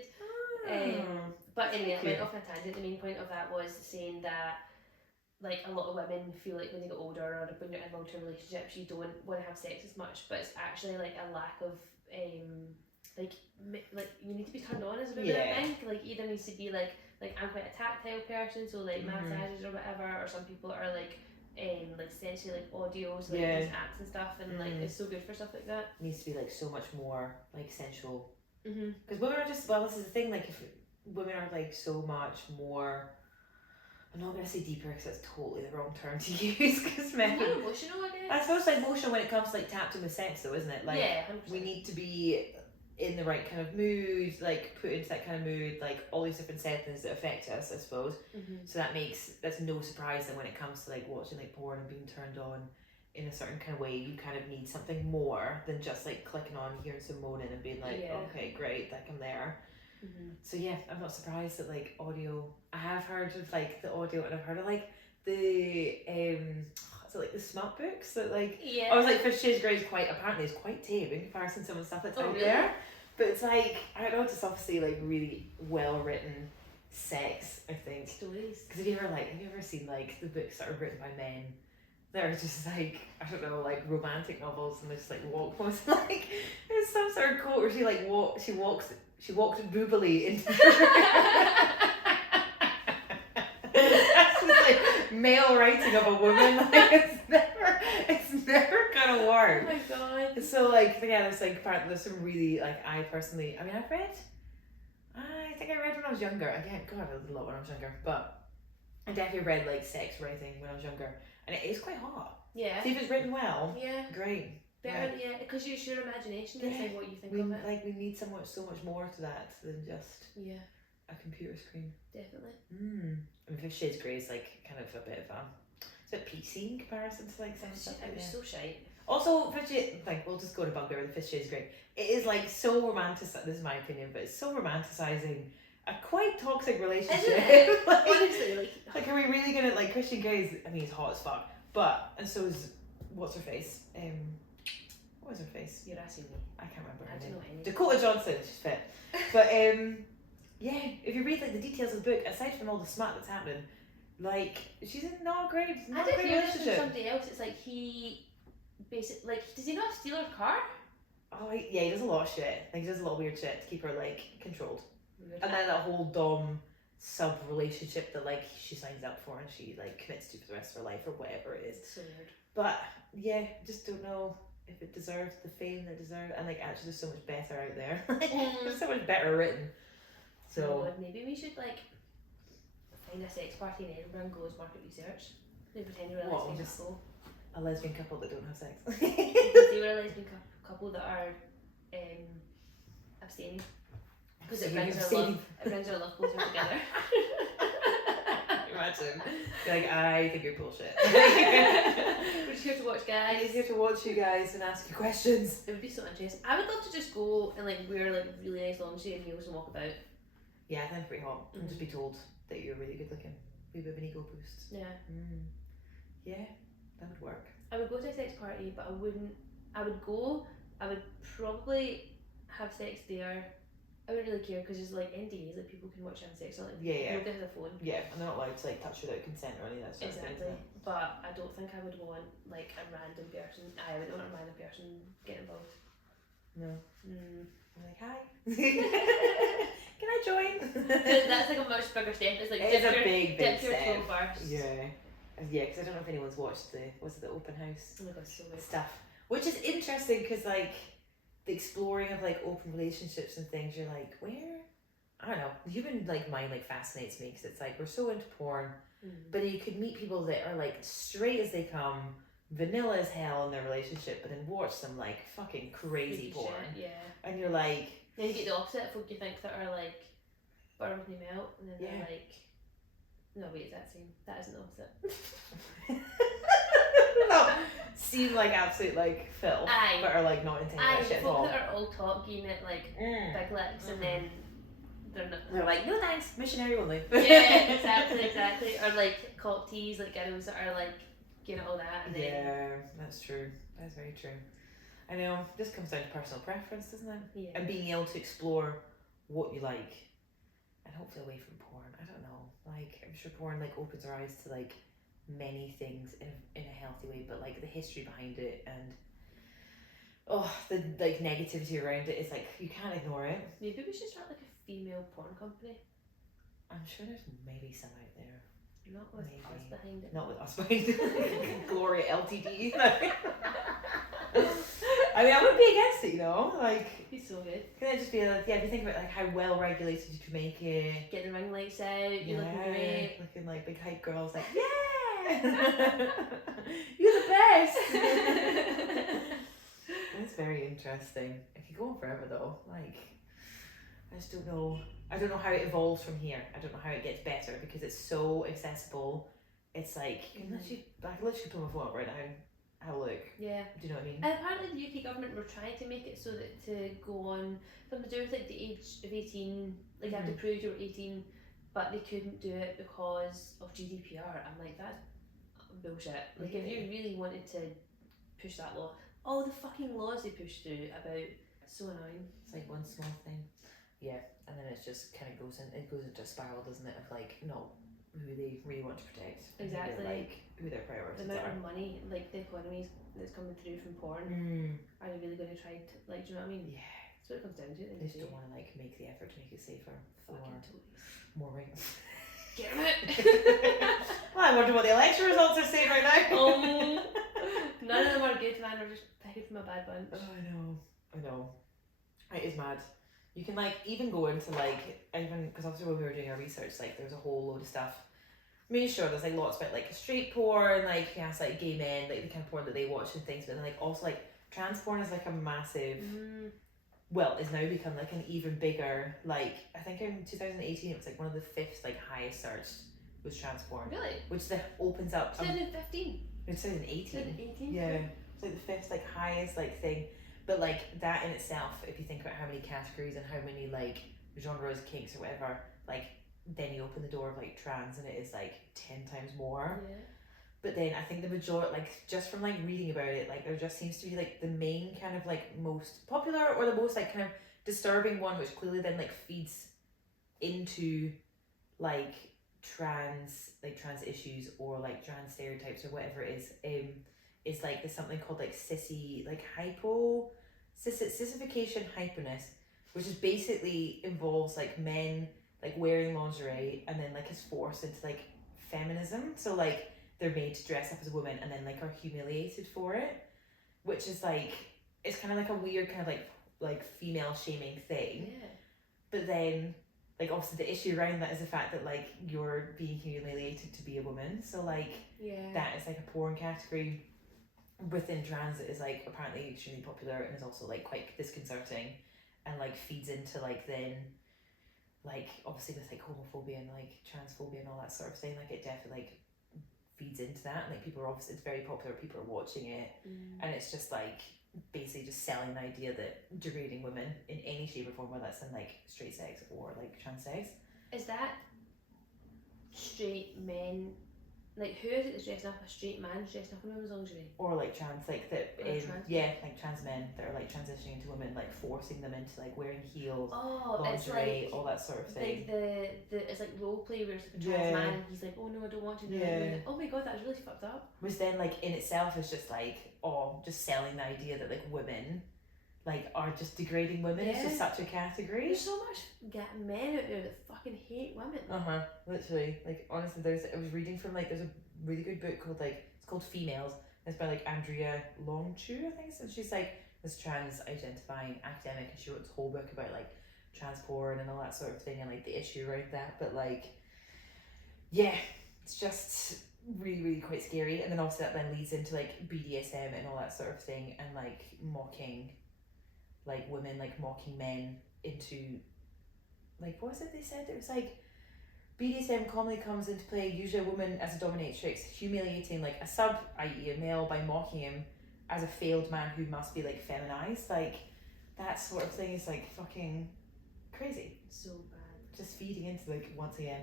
But anyway, I went off on a tangent. The main point of that was saying that like a lot of women feel like when they get older or when you're in long-term relationships, you don't want to have sex as much, but it's actually like a lack of like you need to be turned on as a woman. I think like either needs to be like I'm quite a tactile person, so like massages or whatever, or some people are like sensory like audio, so like these apps and stuff, and like it's so good for stuff like that. It needs to be like so much more like sensual. Because women are just, well, this is the thing, like if women are like so much more, I'm not going to say deeper because that's totally the wrong term to use, because men more emotional, I guess. I suppose like emotional when it comes to like tapped in with sex though, isn't it? Like 100%. We need to be in the right kind of mood, like put into that kind of mood, like all these different settings that affect us, I suppose. So that's no surprise that when it comes to like watching like porn and being turned on in a certain kind of way, you kind of need something more than just like clicking on, hearing some moaning and being like, okay, great, like I'm there. So yeah, I'm not surprised that like audio, I have heard of like the audio, and I've heard of like the so like the smut books that like I was like Fetishization is apparently is quite tame in comparison to some of the stuff that's out there, but it's like, I don't know, it's obviously like really well written sex, I think, stories. Because have you ever seen like the books that are written by men? They're just like, I don't know, like romantic novels, and they just like walk past like there's some sort of quote where she walked boobily into that's just like male writing of a woman, like it's never gonna work. Oh my god. So like there's like there's some really like I think I read when I was younger. Again, God, I did a lot when I was younger, but I definitely read like sex writing when I was younger, and it is quite hot. Yeah. See if it's written well. Yeah. Great. Better, because it's your imagination. That's like what you think of it. Like we need so much more to that than just a computer screen. Definitely. I mean, 50 Shades Grey is like kind of a bit of a It's a bit PC in comparison to like some stuff. It was so shite. Also, we'll just go to bugbear with the Fetishization is great. It is like so romanticized, this is my opinion, but it's so romanticizing a quite toxic relationship. Isn't it? like, Honestly, like, are we really gonna, like, Christian Grey's, I mean, he's hot as fuck, but, and so is, what's her face? What was her face? You're asking me. I can't remember her I don't name. know any. Dakota Johnson, she's fit. But, yeah, if you read, like, the details of the book, aside from all the smut that's happening, like, she's in not a great This from somebody else. It's like he basically, like, does he not steal her car? Oh, yeah, he does a lot of shit. Like, he does a lot of weird shit to keep her, like, controlled. Weird. And then that whole Dom sub relationship that, like, she signs up for and she, like, commits to for the rest of her life or whatever it is. So weird. But, yeah, just don't know if it deserves the fame that it deserves. And, like, actually there's so much better out there. There's so much better written. So... maybe we should, like, find a sex party in Edinburgh and go as market research. Maybe pretend we're a lesbian couple. A lesbian couple that don't have sex. They were a lesbian couple that are abstaining. Because it brings our love closer together. Imagine. You're like, I think you're bullshit. We're just here to watch guys. We're here to watch you guys and ask you questions. It would be so interesting. I would love to just go and like wear like really nice lingerie and heels and walk about. Yeah, I think it's pretty hot. And just be told that you're really good looking. Wee bit of an ego boost. Yeah. Yeah, that would work. I would go to a sex party, but I would probably have sex there. I wouldn't really care because there's like NDAs, like people can watch you have sex on, like yeah. nobody has a phone. Yeah, and they're not allowed to like touch without consent or any of that sort of thing. Exactly. But I don't think I would want like a random person. I would want a random person get involved. No. I'm like, hi. Can I join? That's like a much bigger step. It's like it's a big dip step. your toe first. Yeah, because I don't know if anyone's watched the open house oh my God, so weird. stuff, which is interesting because like the exploring of like open relationships and things. You're like, where? I don't know. The human like mind like fascinates me because it's like we're so into porn, but you could meet people that are like straight as they come, vanilla as hell in their relationship, but then watch them like fucking crazy porn. Shit, yeah. And you're like. Then you get the opposite of folk you think that are like butter with no melt, and then they're like, no wait, that isn't the opposite. No, seem like absolute like filth, but are like not into that shit at all. Folk that are all talk game at like big lips, and then they're like, no thanks, missionary only. Yeah, exactly. Or like cock teas, like girls that are like getting all that. And yeah, that's true. That's very true. I know, this comes down to personal preference, doesn't it? Yeah. And being able to explore what you like, and hopefully away from porn. I don't know. Like, I'm sure porn like opens our eyes to like many things in a healthy way, but like the history behind it and the like negativity around it is like you can't ignore it. Maybe we should start like a female porn company. I'm sure there's maybe some out there. Not with us behind it. Not with us behind it. Gloria Ltd. I mean, I wouldn't be against it, you know. Like, he's so good. Can it just be like, if you think about like how well regulated you can make it, get the ring lights out, you're looking great, looking like big hype girls, like you're the best. It's very interesting. It could go on forever though. Like, I just don't know. I don't know how it evolves from here. I don't know how it gets better because it's so accessible. It's like I can literally put my phone up right now and have a look. Yeah. Do you know what I mean? And apparently the UK government were trying to make it so that to go on something to do with like the age of 18, like you had to prove you were 18, but they couldn't do it because of GDPR. I'm like, that's bullshit. Like if you really wanted to push that law, all the fucking laws they push through about, so annoying. It's like one small thing. Yeah, and then it just kind of goes into a spiral, doesn't it? Of like, no, who they really want to protect. Exactly. Like who their priorities are. The amount are. of money, like the economy that's coming through from porn. Are they really going to try to, like, do you know what I mean? Yeah. That's what it comes down to. They just don't want to like make the effort to make it safer for more right. Get it. Well, I wonder what the election results are saying right now. None of them are good, man. We're just picking from a bad bunch. Oh, I know. It is mad. You can like even go into like even because obviously when we were doing our research, like there's a whole load of stuff. I mean, sure, there's like lots about like straight porn, like yes, like gay men, like the kind of porn that they watch and things, but then like also like trans porn is like a massive. Well, it's now become like an even bigger like I think in 2018 it was like one of the 5th like highest searched was trans porn. Really? Which then opens up... 2015? It's 2018. 2018? Yeah. It's like the fifth like highest like thing. But like that in itself, if you think about how many categories and how many like genres, kinks or whatever, like then you open the door of like trans and it is like 10 times more. Yeah. But then I think the majority, like just from like reading about it, like there just seems to be like the main kind of like most popular or the most like kind of disturbing one, which clearly then like feeds into like trans issues or like trans stereotypes or whatever it is like there's something called like sissification hyperness, which is basically involves like men like wearing lingerie and then like is forced into like feminism. So like they're made to dress up as a woman and then like are humiliated for it, which is like it's kind of like a weird kind of like female shaming thing. Yeah. But then like obviously the issue around that is the fact that like you're being humiliated to be a woman. So like that is like a porn category within trans that is like apparently extremely popular and is also like quite disconcerting and like feeds into like then like obviously with like homophobia and like transphobia and all that sort of thing, like it definitely like feeds into that and like people are obviously it's very popular, people are watching it and it's just like basically just selling the idea that degrading women in any shape or form, whether that's in like straight sex or like trans sex. Is that straight men? Like who is it that's dressing up? A straight man dressing up in women's lingerie? Or like trans, like that, trans like trans men that are like transitioning into women, like forcing them into like wearing heels, lingerie, it's like, all that sort of thing. Like the it's like role play where it's like a trans man and he's like, oh no, I don't want to do it. Like, oh my god, that's really fucked up. Which then like in itself is just like, just selling the idea that like women like are just degrading women. It's just such a category. There's so much men out there that fucking hate women. Literally. Like honestly, I was reading from like there's a really good book called like it's called Females. It's by like Andrea Longchu, I think. And she's like this trans identifying academic and she wrote this whole book about like trans porn and all that sort of thing and like the issue around that. But like it's just really, really quite scary. And then also that then leads into like BDSM and all that sort of thing and like mocking like women, like mocking men into like what was it they said? It was like BDSM commonly comes into play, usually a woman as a dominatrix, humiliating like a sub, i.e. a male, by mocking him as a failed man who must be like feminized. Like that sort of thing is like fucking crazy. So bad. Just feeding into like once again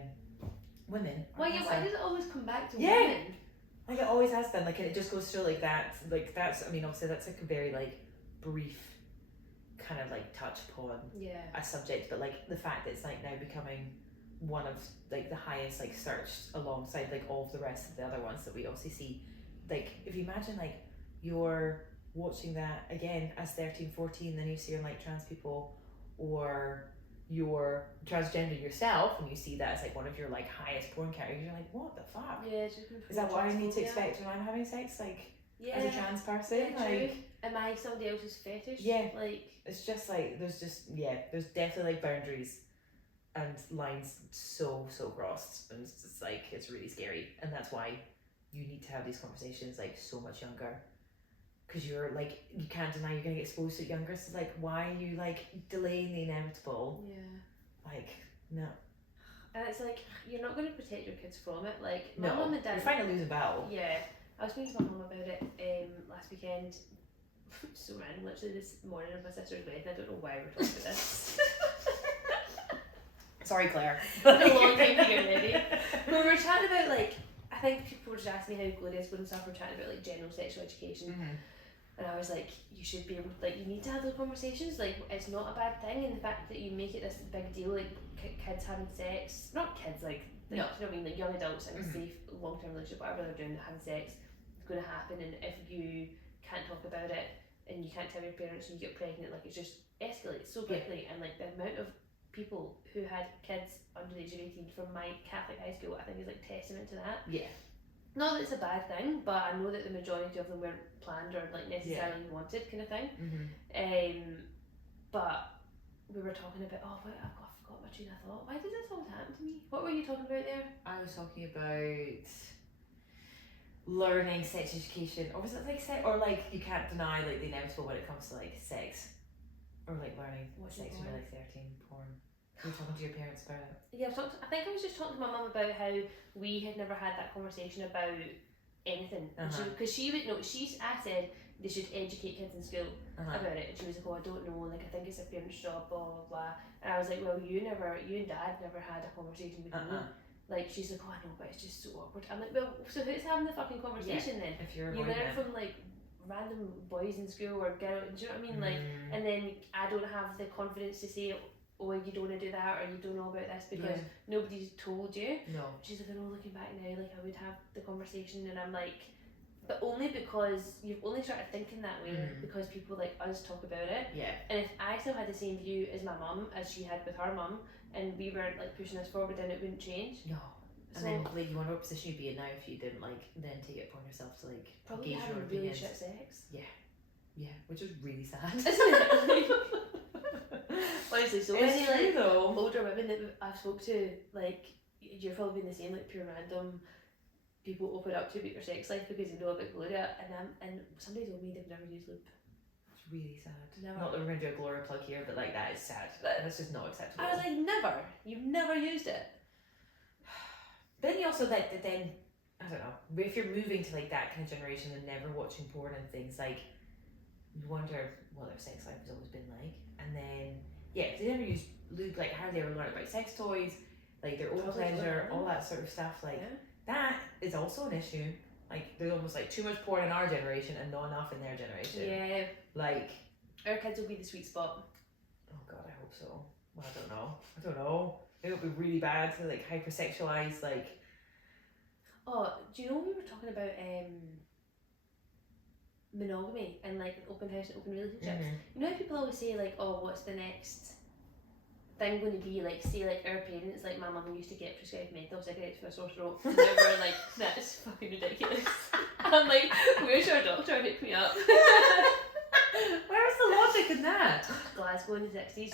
women. Why does it always come back to women? Like it always has been. Like and it just goes through like that. Like that's I mean obviously that's like a very like brief kind of like touch upon a subject, but like the fact that it's like now becoming one of like the highest like searched alongside like all of the rest of the other ones that we obviously see. Like if you imagine like you're watching that again as 13, 14, then you see like trans people or you're transgender yourself and you see that as like one of your like highest porn categories, you're like, what the fuck? Is that what I need to expect when I'm having sex? Like as a trans person? Am I somebody else's fetish? Like it's just like there's definitely like boundaries and lines so crossed and it's just like it's really scary and that's why you need to have these conversations like so much younger because you're like you can't deny you're gonna get exposed to it younger, so like why are you like delaying the inevitable? Like no. And it's like you're not going to protect your kids from it. Like my mum and dad, you're trying to lose a battle. I was speaking to my mum about it last weekend. So random, literally this morning of my sister's wedding. I don't know why we're talking about this. Sorry, Claire. It's been a long time to get ready. We were chatting about like I think people were just asking me how Gloria's going and stuff. We're chatting about like general sexual education, and I was like, you should be able, like you need to have those conversations. Like it's not a bad thing, and the fact that you make it this big deal, like kids having sex, not kids, like no, you know what I mean, like young adults in a safe long-term relationship, whatever they're doing, having sex, it's going to happen, and if you can't talk about it and you can't tell your parents and you get pregnant, like it just escalates so quickly, and like the amount of people who had kids under the age of 18 from my Catholic high school, I think is like testament to that. Not that it's a bad thing, but I know that the majority of them weren't planned or like necessarily wanted kind of thing. But we were talking about I forgot my train of thought. Why did this always happen to me? What were you talking about there? I was talking about learning sex education, or was it like sex, or like you can't deny like the inevitable when it comes to like sex, or like learning sex when you're like 13, porn. You were talking to your parents about it. Yeah, I think I was just talking to my mum about how we had never had that conversation about anything. Because I said they should educate kids in school about it, and she was like, oh, I don't know, like I think it's a parent's job, blah blah blah. And I was like, well, you and Dad never had a conversation with me. Like, she's like, oh I know, but it's just so awkward. I'm like, well, so who's having the fucking conversation then? If you learn from like random boys in school or girls, do you know what I mean? Like, and then I don't have the confidence to say, oh, you don't want to do that, or you don't know about this because nobody's told you. No. She's like, oh, looking back now, like I would have the conversation, and I'm like, but only because you've only started thinking that way because people like us talk about it. Yeah. And if I still had the same view as my mum as she had with her mum, and we weren't like pushing us forward, then it wouldn't change. No. And then like you wonder what position you'd be in now if you didn't like then take it upon yourself to like probably gauge having your really opinions. shit sex. Yeah, which is really sad. Isn't it? Honestly, so many like though. older women that I've spoke to, like you're probably been the same, like pure random people open up to about your sex life because they know about Gloria, and somebody told me they've never used lube. It's really sad. Never. Not that we're gonna do a Gloria plug here, but like that is sad. That's just not acceptable. I was like, never. You've never used it. But then you also like then I don't know, if you're moving to like that kind of generation and never watching porn and things, like you wonder what their sex life has always been like. And then if they never use lube, like how they ever learn about sex toys, like their own pleasure, all that sort of stuff, like that is also an issue. Like there's almost like too much porn in our generation and not enough in their generation. Yeah. Like our kids will be the sweet spot. Oh god, I hope so. Well, I don't know. It'll be really bad to like hypersexualize like. Oh, do you know we were talking about monogamy and like open house and open relationships? You know how people always say like, oh, what's the next thing going to be? Like, say like our parents, like my mum used to get prescribed menthol cigarettes for a sore throat, and they were like, that's fucking ridiculous. I'm like, where's your doctor? Hook me up. Where's the logic in that? Glasgow in the 60s.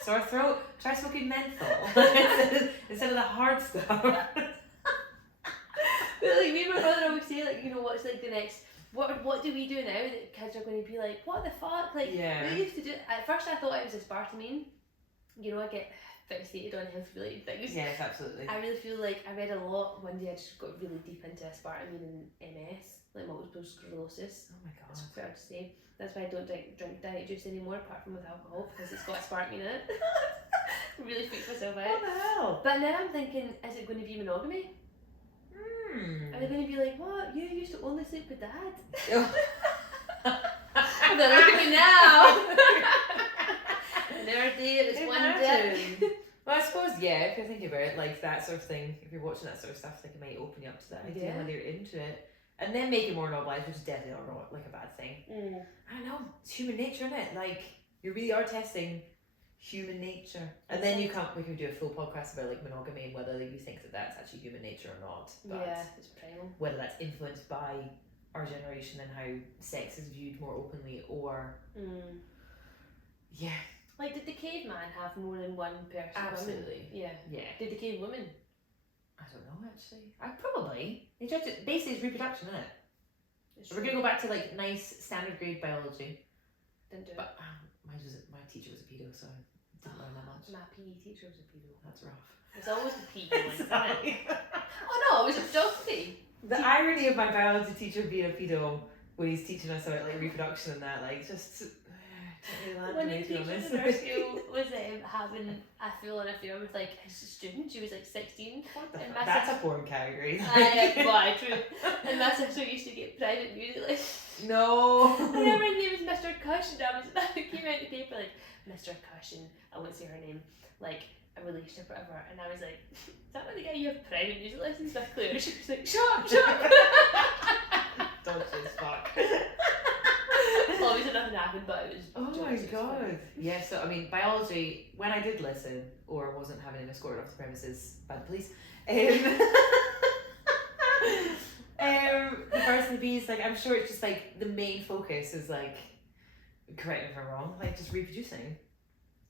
Sore throat? Try smoking menthol instead of the hard stuff. But like me and my brother always say like, you know, what's like the next, what do we do now that kids are going to be like, what the fuck? Like, we used to do, at first I thought it was aspartame. You know, I get fixated on health related things. Yes, absolutely. I really feel like I read a lot. One day I just got really deep into aspartame and MS, like multiple sclerosis. Oh my god. It's fair to say. That's why I don't drink diet juice anymore, apart from with alcohol, because it's got aspartame in it. Really freaked myself out. What the hell? But now I'm thinking, is it going to be monogamy? Are they going to be like, what? You used to only sleep with Dad? And then look at me now. Never did. It's one dick. Well, I suppose if you're thinking about it, like that sort of thing. If you're watching that sort of stuff, like it might open you up to that idea whether you're into it, and then make it more normalized, which is definitely not like a bad thing. I don't know. It's human nature, isn't it? Like you really are testing human nature, and then we can do a full podcast about like monogamy and whether you think that that's actually human nature or not. But it's primal. Whether that's influenced by our generation and how sex is viewed more openly, or like did the caveman have more than one person? Absolutely. Woman? Yeah. Did the cave woman? I don't know actually. Basically it's reproduction, isn't it? We're gonna go back to like nice standard grade biology. Didn't do but my teacher was a pedo, so I didn't learn that much. My PE teacher was a pedo. That's rough. It's always the PE one, isn't it? Oh no, it was a geography. The irony of my biology teacher being a pedo when he's teaching us about like reproduction and that, like just when the teacher in our school was having a full-on affair with like his student, she was like 16. That's a porn category. True. And my sister used to get private music lessons. No. I remember his name was Mr. Cushion. It came out in the paper like Mr. Cushion. I won't say her name. Like a relationship or whatever. And I was like, is that what the guy you have private music lessons with? Claire? She was like, shut up. Dodgy as fuck. Obviously nothing happened, but it was. Oh my god. Yeah, so I mean, biology, when I did listen, or wasn't having an escort off the premises by the police, the birds and the bees, like, I'm sure it's just like the main focus is like, correct me if I'm wrong, like just reproducing.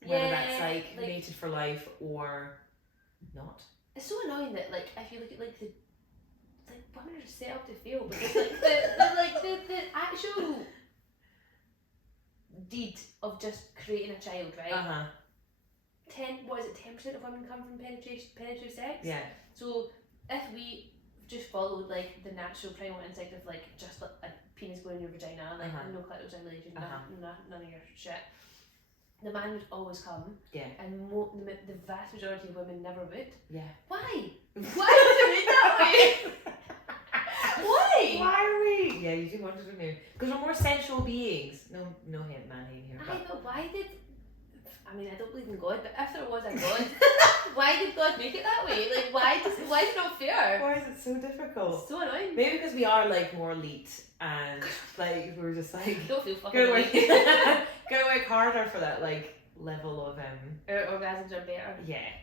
Whether that's like mated for life or not. It's so annoying that like if you look at like the women are set up to fail because like the actual deed of just creating a child, right? 10% of women come from penetrative sex. Yeah. So if we just followed like the natural primal instinct of like just like a penis going in your vagina, like no clitoral stimulation, none of your shit, the man would always come. Yeah. And the vast majority of women never would. Yeah. Why? Why does it be that way? Why? Why are we? Yeah, you do wonder, don't you? Because we're more sensual beings. No man hate here. But why did? I mean, I don't believe in God, but if there was a God, why did God make it that way? Like, why is it not fair? Why is it so difficult? It's so annoying. Maybe because we are like more elite and like we're just like don't feel fucking gotta work harder for that like level of Our orgasms are better. Yeah.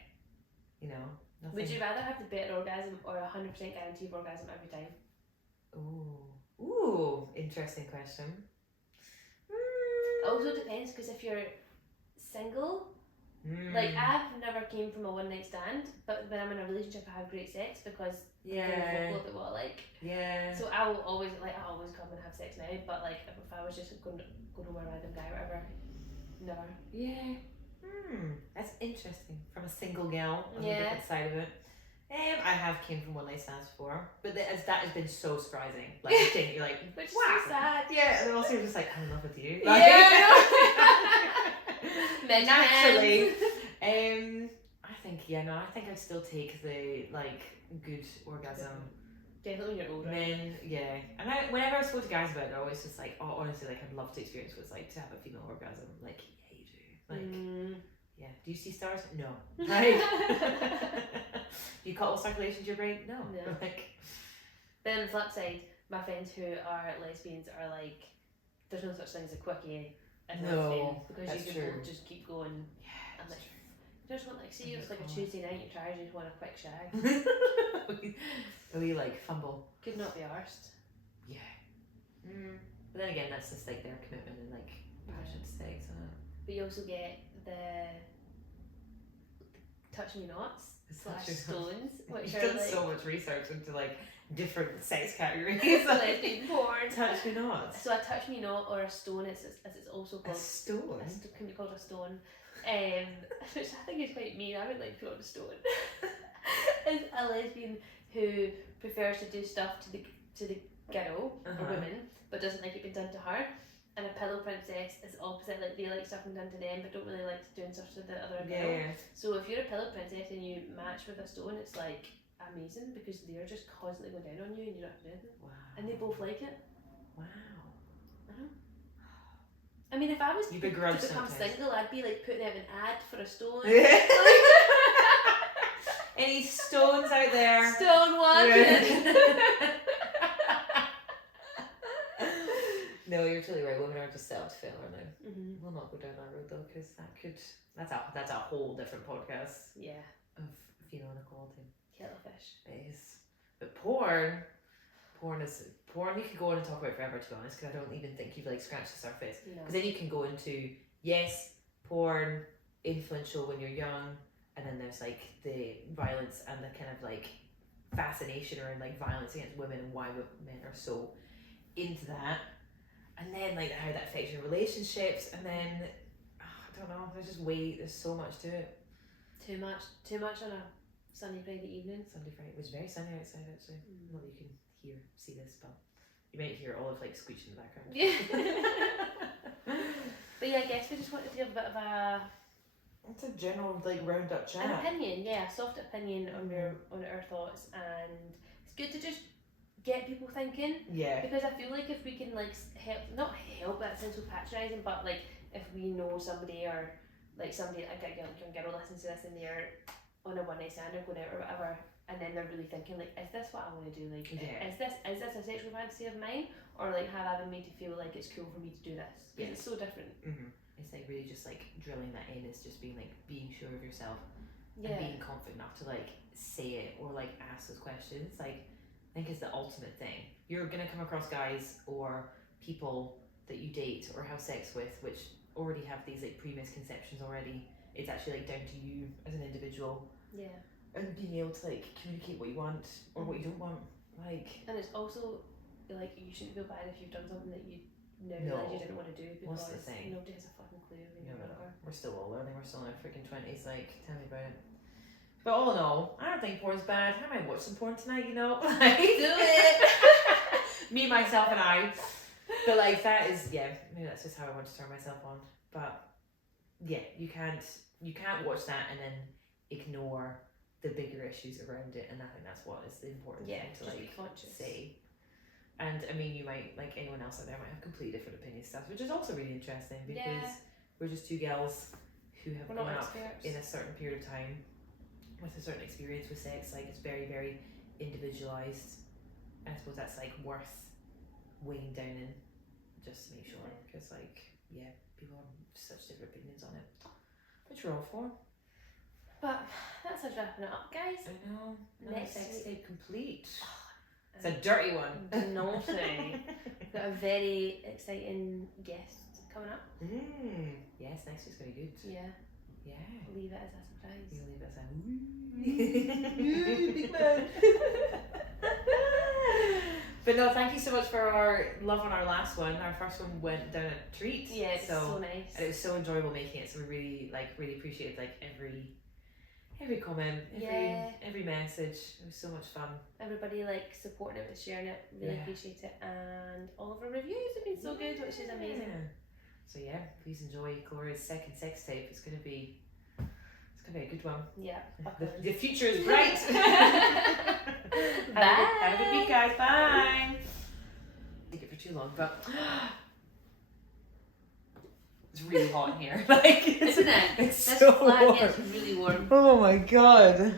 You know. Nothing. Would you rather have the better orgasm or 100% guarantee of orgasm every time? Ooh, interesting question. It also depends, because if you're single, like I've never came from a one night stand, but when I'm in a relationship I have great sex because I'm very vocal about what I like. Yeah. So I always come and have sex now, but like if I was just going home with a random guy or whatever, never. Yeah. That's interesting. From a single gal on the different side of it. I have came from one night stands before, but that has been so surprising. Like you're like, which wow. is so sad. Yeah, and then also you're just like, I'm in love with you. Like, naturally. I think I'd still take the like good orgasm. Definitely when you're older. Men, yeah. And whenever I spoke to guys about it, they're always just like, oh, honestly, like I'd love to experience what it's like to have a female orgasm. Like, yeah, you do. Like, yeah. Do you see stars? No. Right. Do you cut all circulation to your brain? No. Like. Then on the flip side, my friends who are lesbians are like, there's no such thing as a quickie in lesbian because you can just keep going. Yeah. And like, you just want like, see, it's like a Tuesday night, you're tired, you just want a quick shag. we like fumble. Could not be arsed. Yeah. But then again, that's just like their commitment and like passion to sex, isn't it? But you also get the touch me nots / stones, which You've are done like so much research into like different sex categories. lesbian porn. Touch me nots. So a touch me not or a stone, as it's also called. A stone. Can be called a stone. Which I think is quite mean. I would like to put on a stone. Is a lesbian who prefers to do stuff to the girl or woman, but doesn't like it being done to her. And a pillow princess is opposite, like they like stuff being done to them but don't really like doing stuff to the other girl. Yeah. So if you're a pillow princess and you match with a stone, it's like amazing because they're just constantly going down on you and you don't have to do anything. Wow. And they both like it. Wow. I mean, if I was to become single, I'd be like putting out an ad for a stone. Any stones out there? Stone wanted. No, you're totally right. Women are just set up to fail, aren't they? We'll not go down that road though, because that's a whole different podcast. Yeah. Of female inequality. Kettlefish. It is. But porn you could go on and talk about forever, to be honest, because I don't even think you've like scratched the surface. Because then you can go into porn influential when you're young, and then there's like the violence and the kind of like fascination around like violence against women and why men are so into that. And then like how that affects your relationships, and then I don't know. There's so much to it. Too much on a sunny Friday evening. It was very sunny outside actually. Not that you can see this, but you might hear Olive like squeech in the background. Yeah. But yeah, I guess we just wanted to give a bit of a. It's a general like round up chat. An opinion, yeah, a soft opinion on our thoughts, and it's good to just get people thinking. Yeah. Because I feel like if we can like not help, that sounds so patronising, but like if we know somebody or like somebody, like a young girl listens to this and they're on a one night stand or going out or whatever, and then they're really thinking like, is this what I want to do? Like, is this a sexual fantasy of mine, or like have I been made to feel like it's cool for me to do this? Because it's so different. It's like really just like drilling that in. It's just being sure of yourself and being confident enough to like say it or like ask those questions. Like, I think is the ultimate thing. You're gonna come across guys or people that you date or have sex with which already have these like pre-misconceptions already. It's actually like down to you as an individual. Yeah. And being able to like communicate what you want or what you don't want. Like, and it's also like you shouldn't feel bad if you've done something that you now No. realise you didn't want to do What's because the thing? nobody has a fucking clue when No, you're no, no. younger. We're still all learning. We're still in our freaking 20s. Like, tell me about it. But all in all, I don't think porn's bad. I might watch some porn tonight, you know? Like, Do it! me, myself, and I. But like, that is, yeah, maybe that's just how I want to turn myself on. But yeah, you can't watch that and then ignore the bigger issues around it, and I think that's what is the important thing to just be like conscious. say. And I mean, you might, like anyone else out there, might have completely different opinions stuff, which is also really interesting because we're just two girls who have We're grown not up experts. in a certain period of time with a certain experience with sex. Like, it's very, very individualized. I suppose that's like worth weighing down in, just to make sure, because like, yeah, people have such different opinions on it, which we're all for. But that's us wrapping it up, guys. I know. Next sex week. tape complete. It's a dirty one. Naughty. We've got a very exciting guest coming up. Yes, next week's gonna be good. Yeah. Yeah. Leave it as a surprise. You'll leave it as a big man. But no, thank you so much for our love on our last one. Our first one went down a treat. Yeah, it's so nice. And it was so enjoyable making it. So we really appreciated like every comment, every message. It was so much fun. Everybody like supporting it and sharing it. Really appreciate it. And all of our reviews have been so good, which is amazing. So yeah, please enjoy Gloria's second sex tape. It's gonna be a good one. Yeah. The future is bright. Bye. Have a good week, guys. Bye. Take it for too long, but it's really hot in here. Like, Isn't it? It's This so flat warm. gets really warm. Oh my god.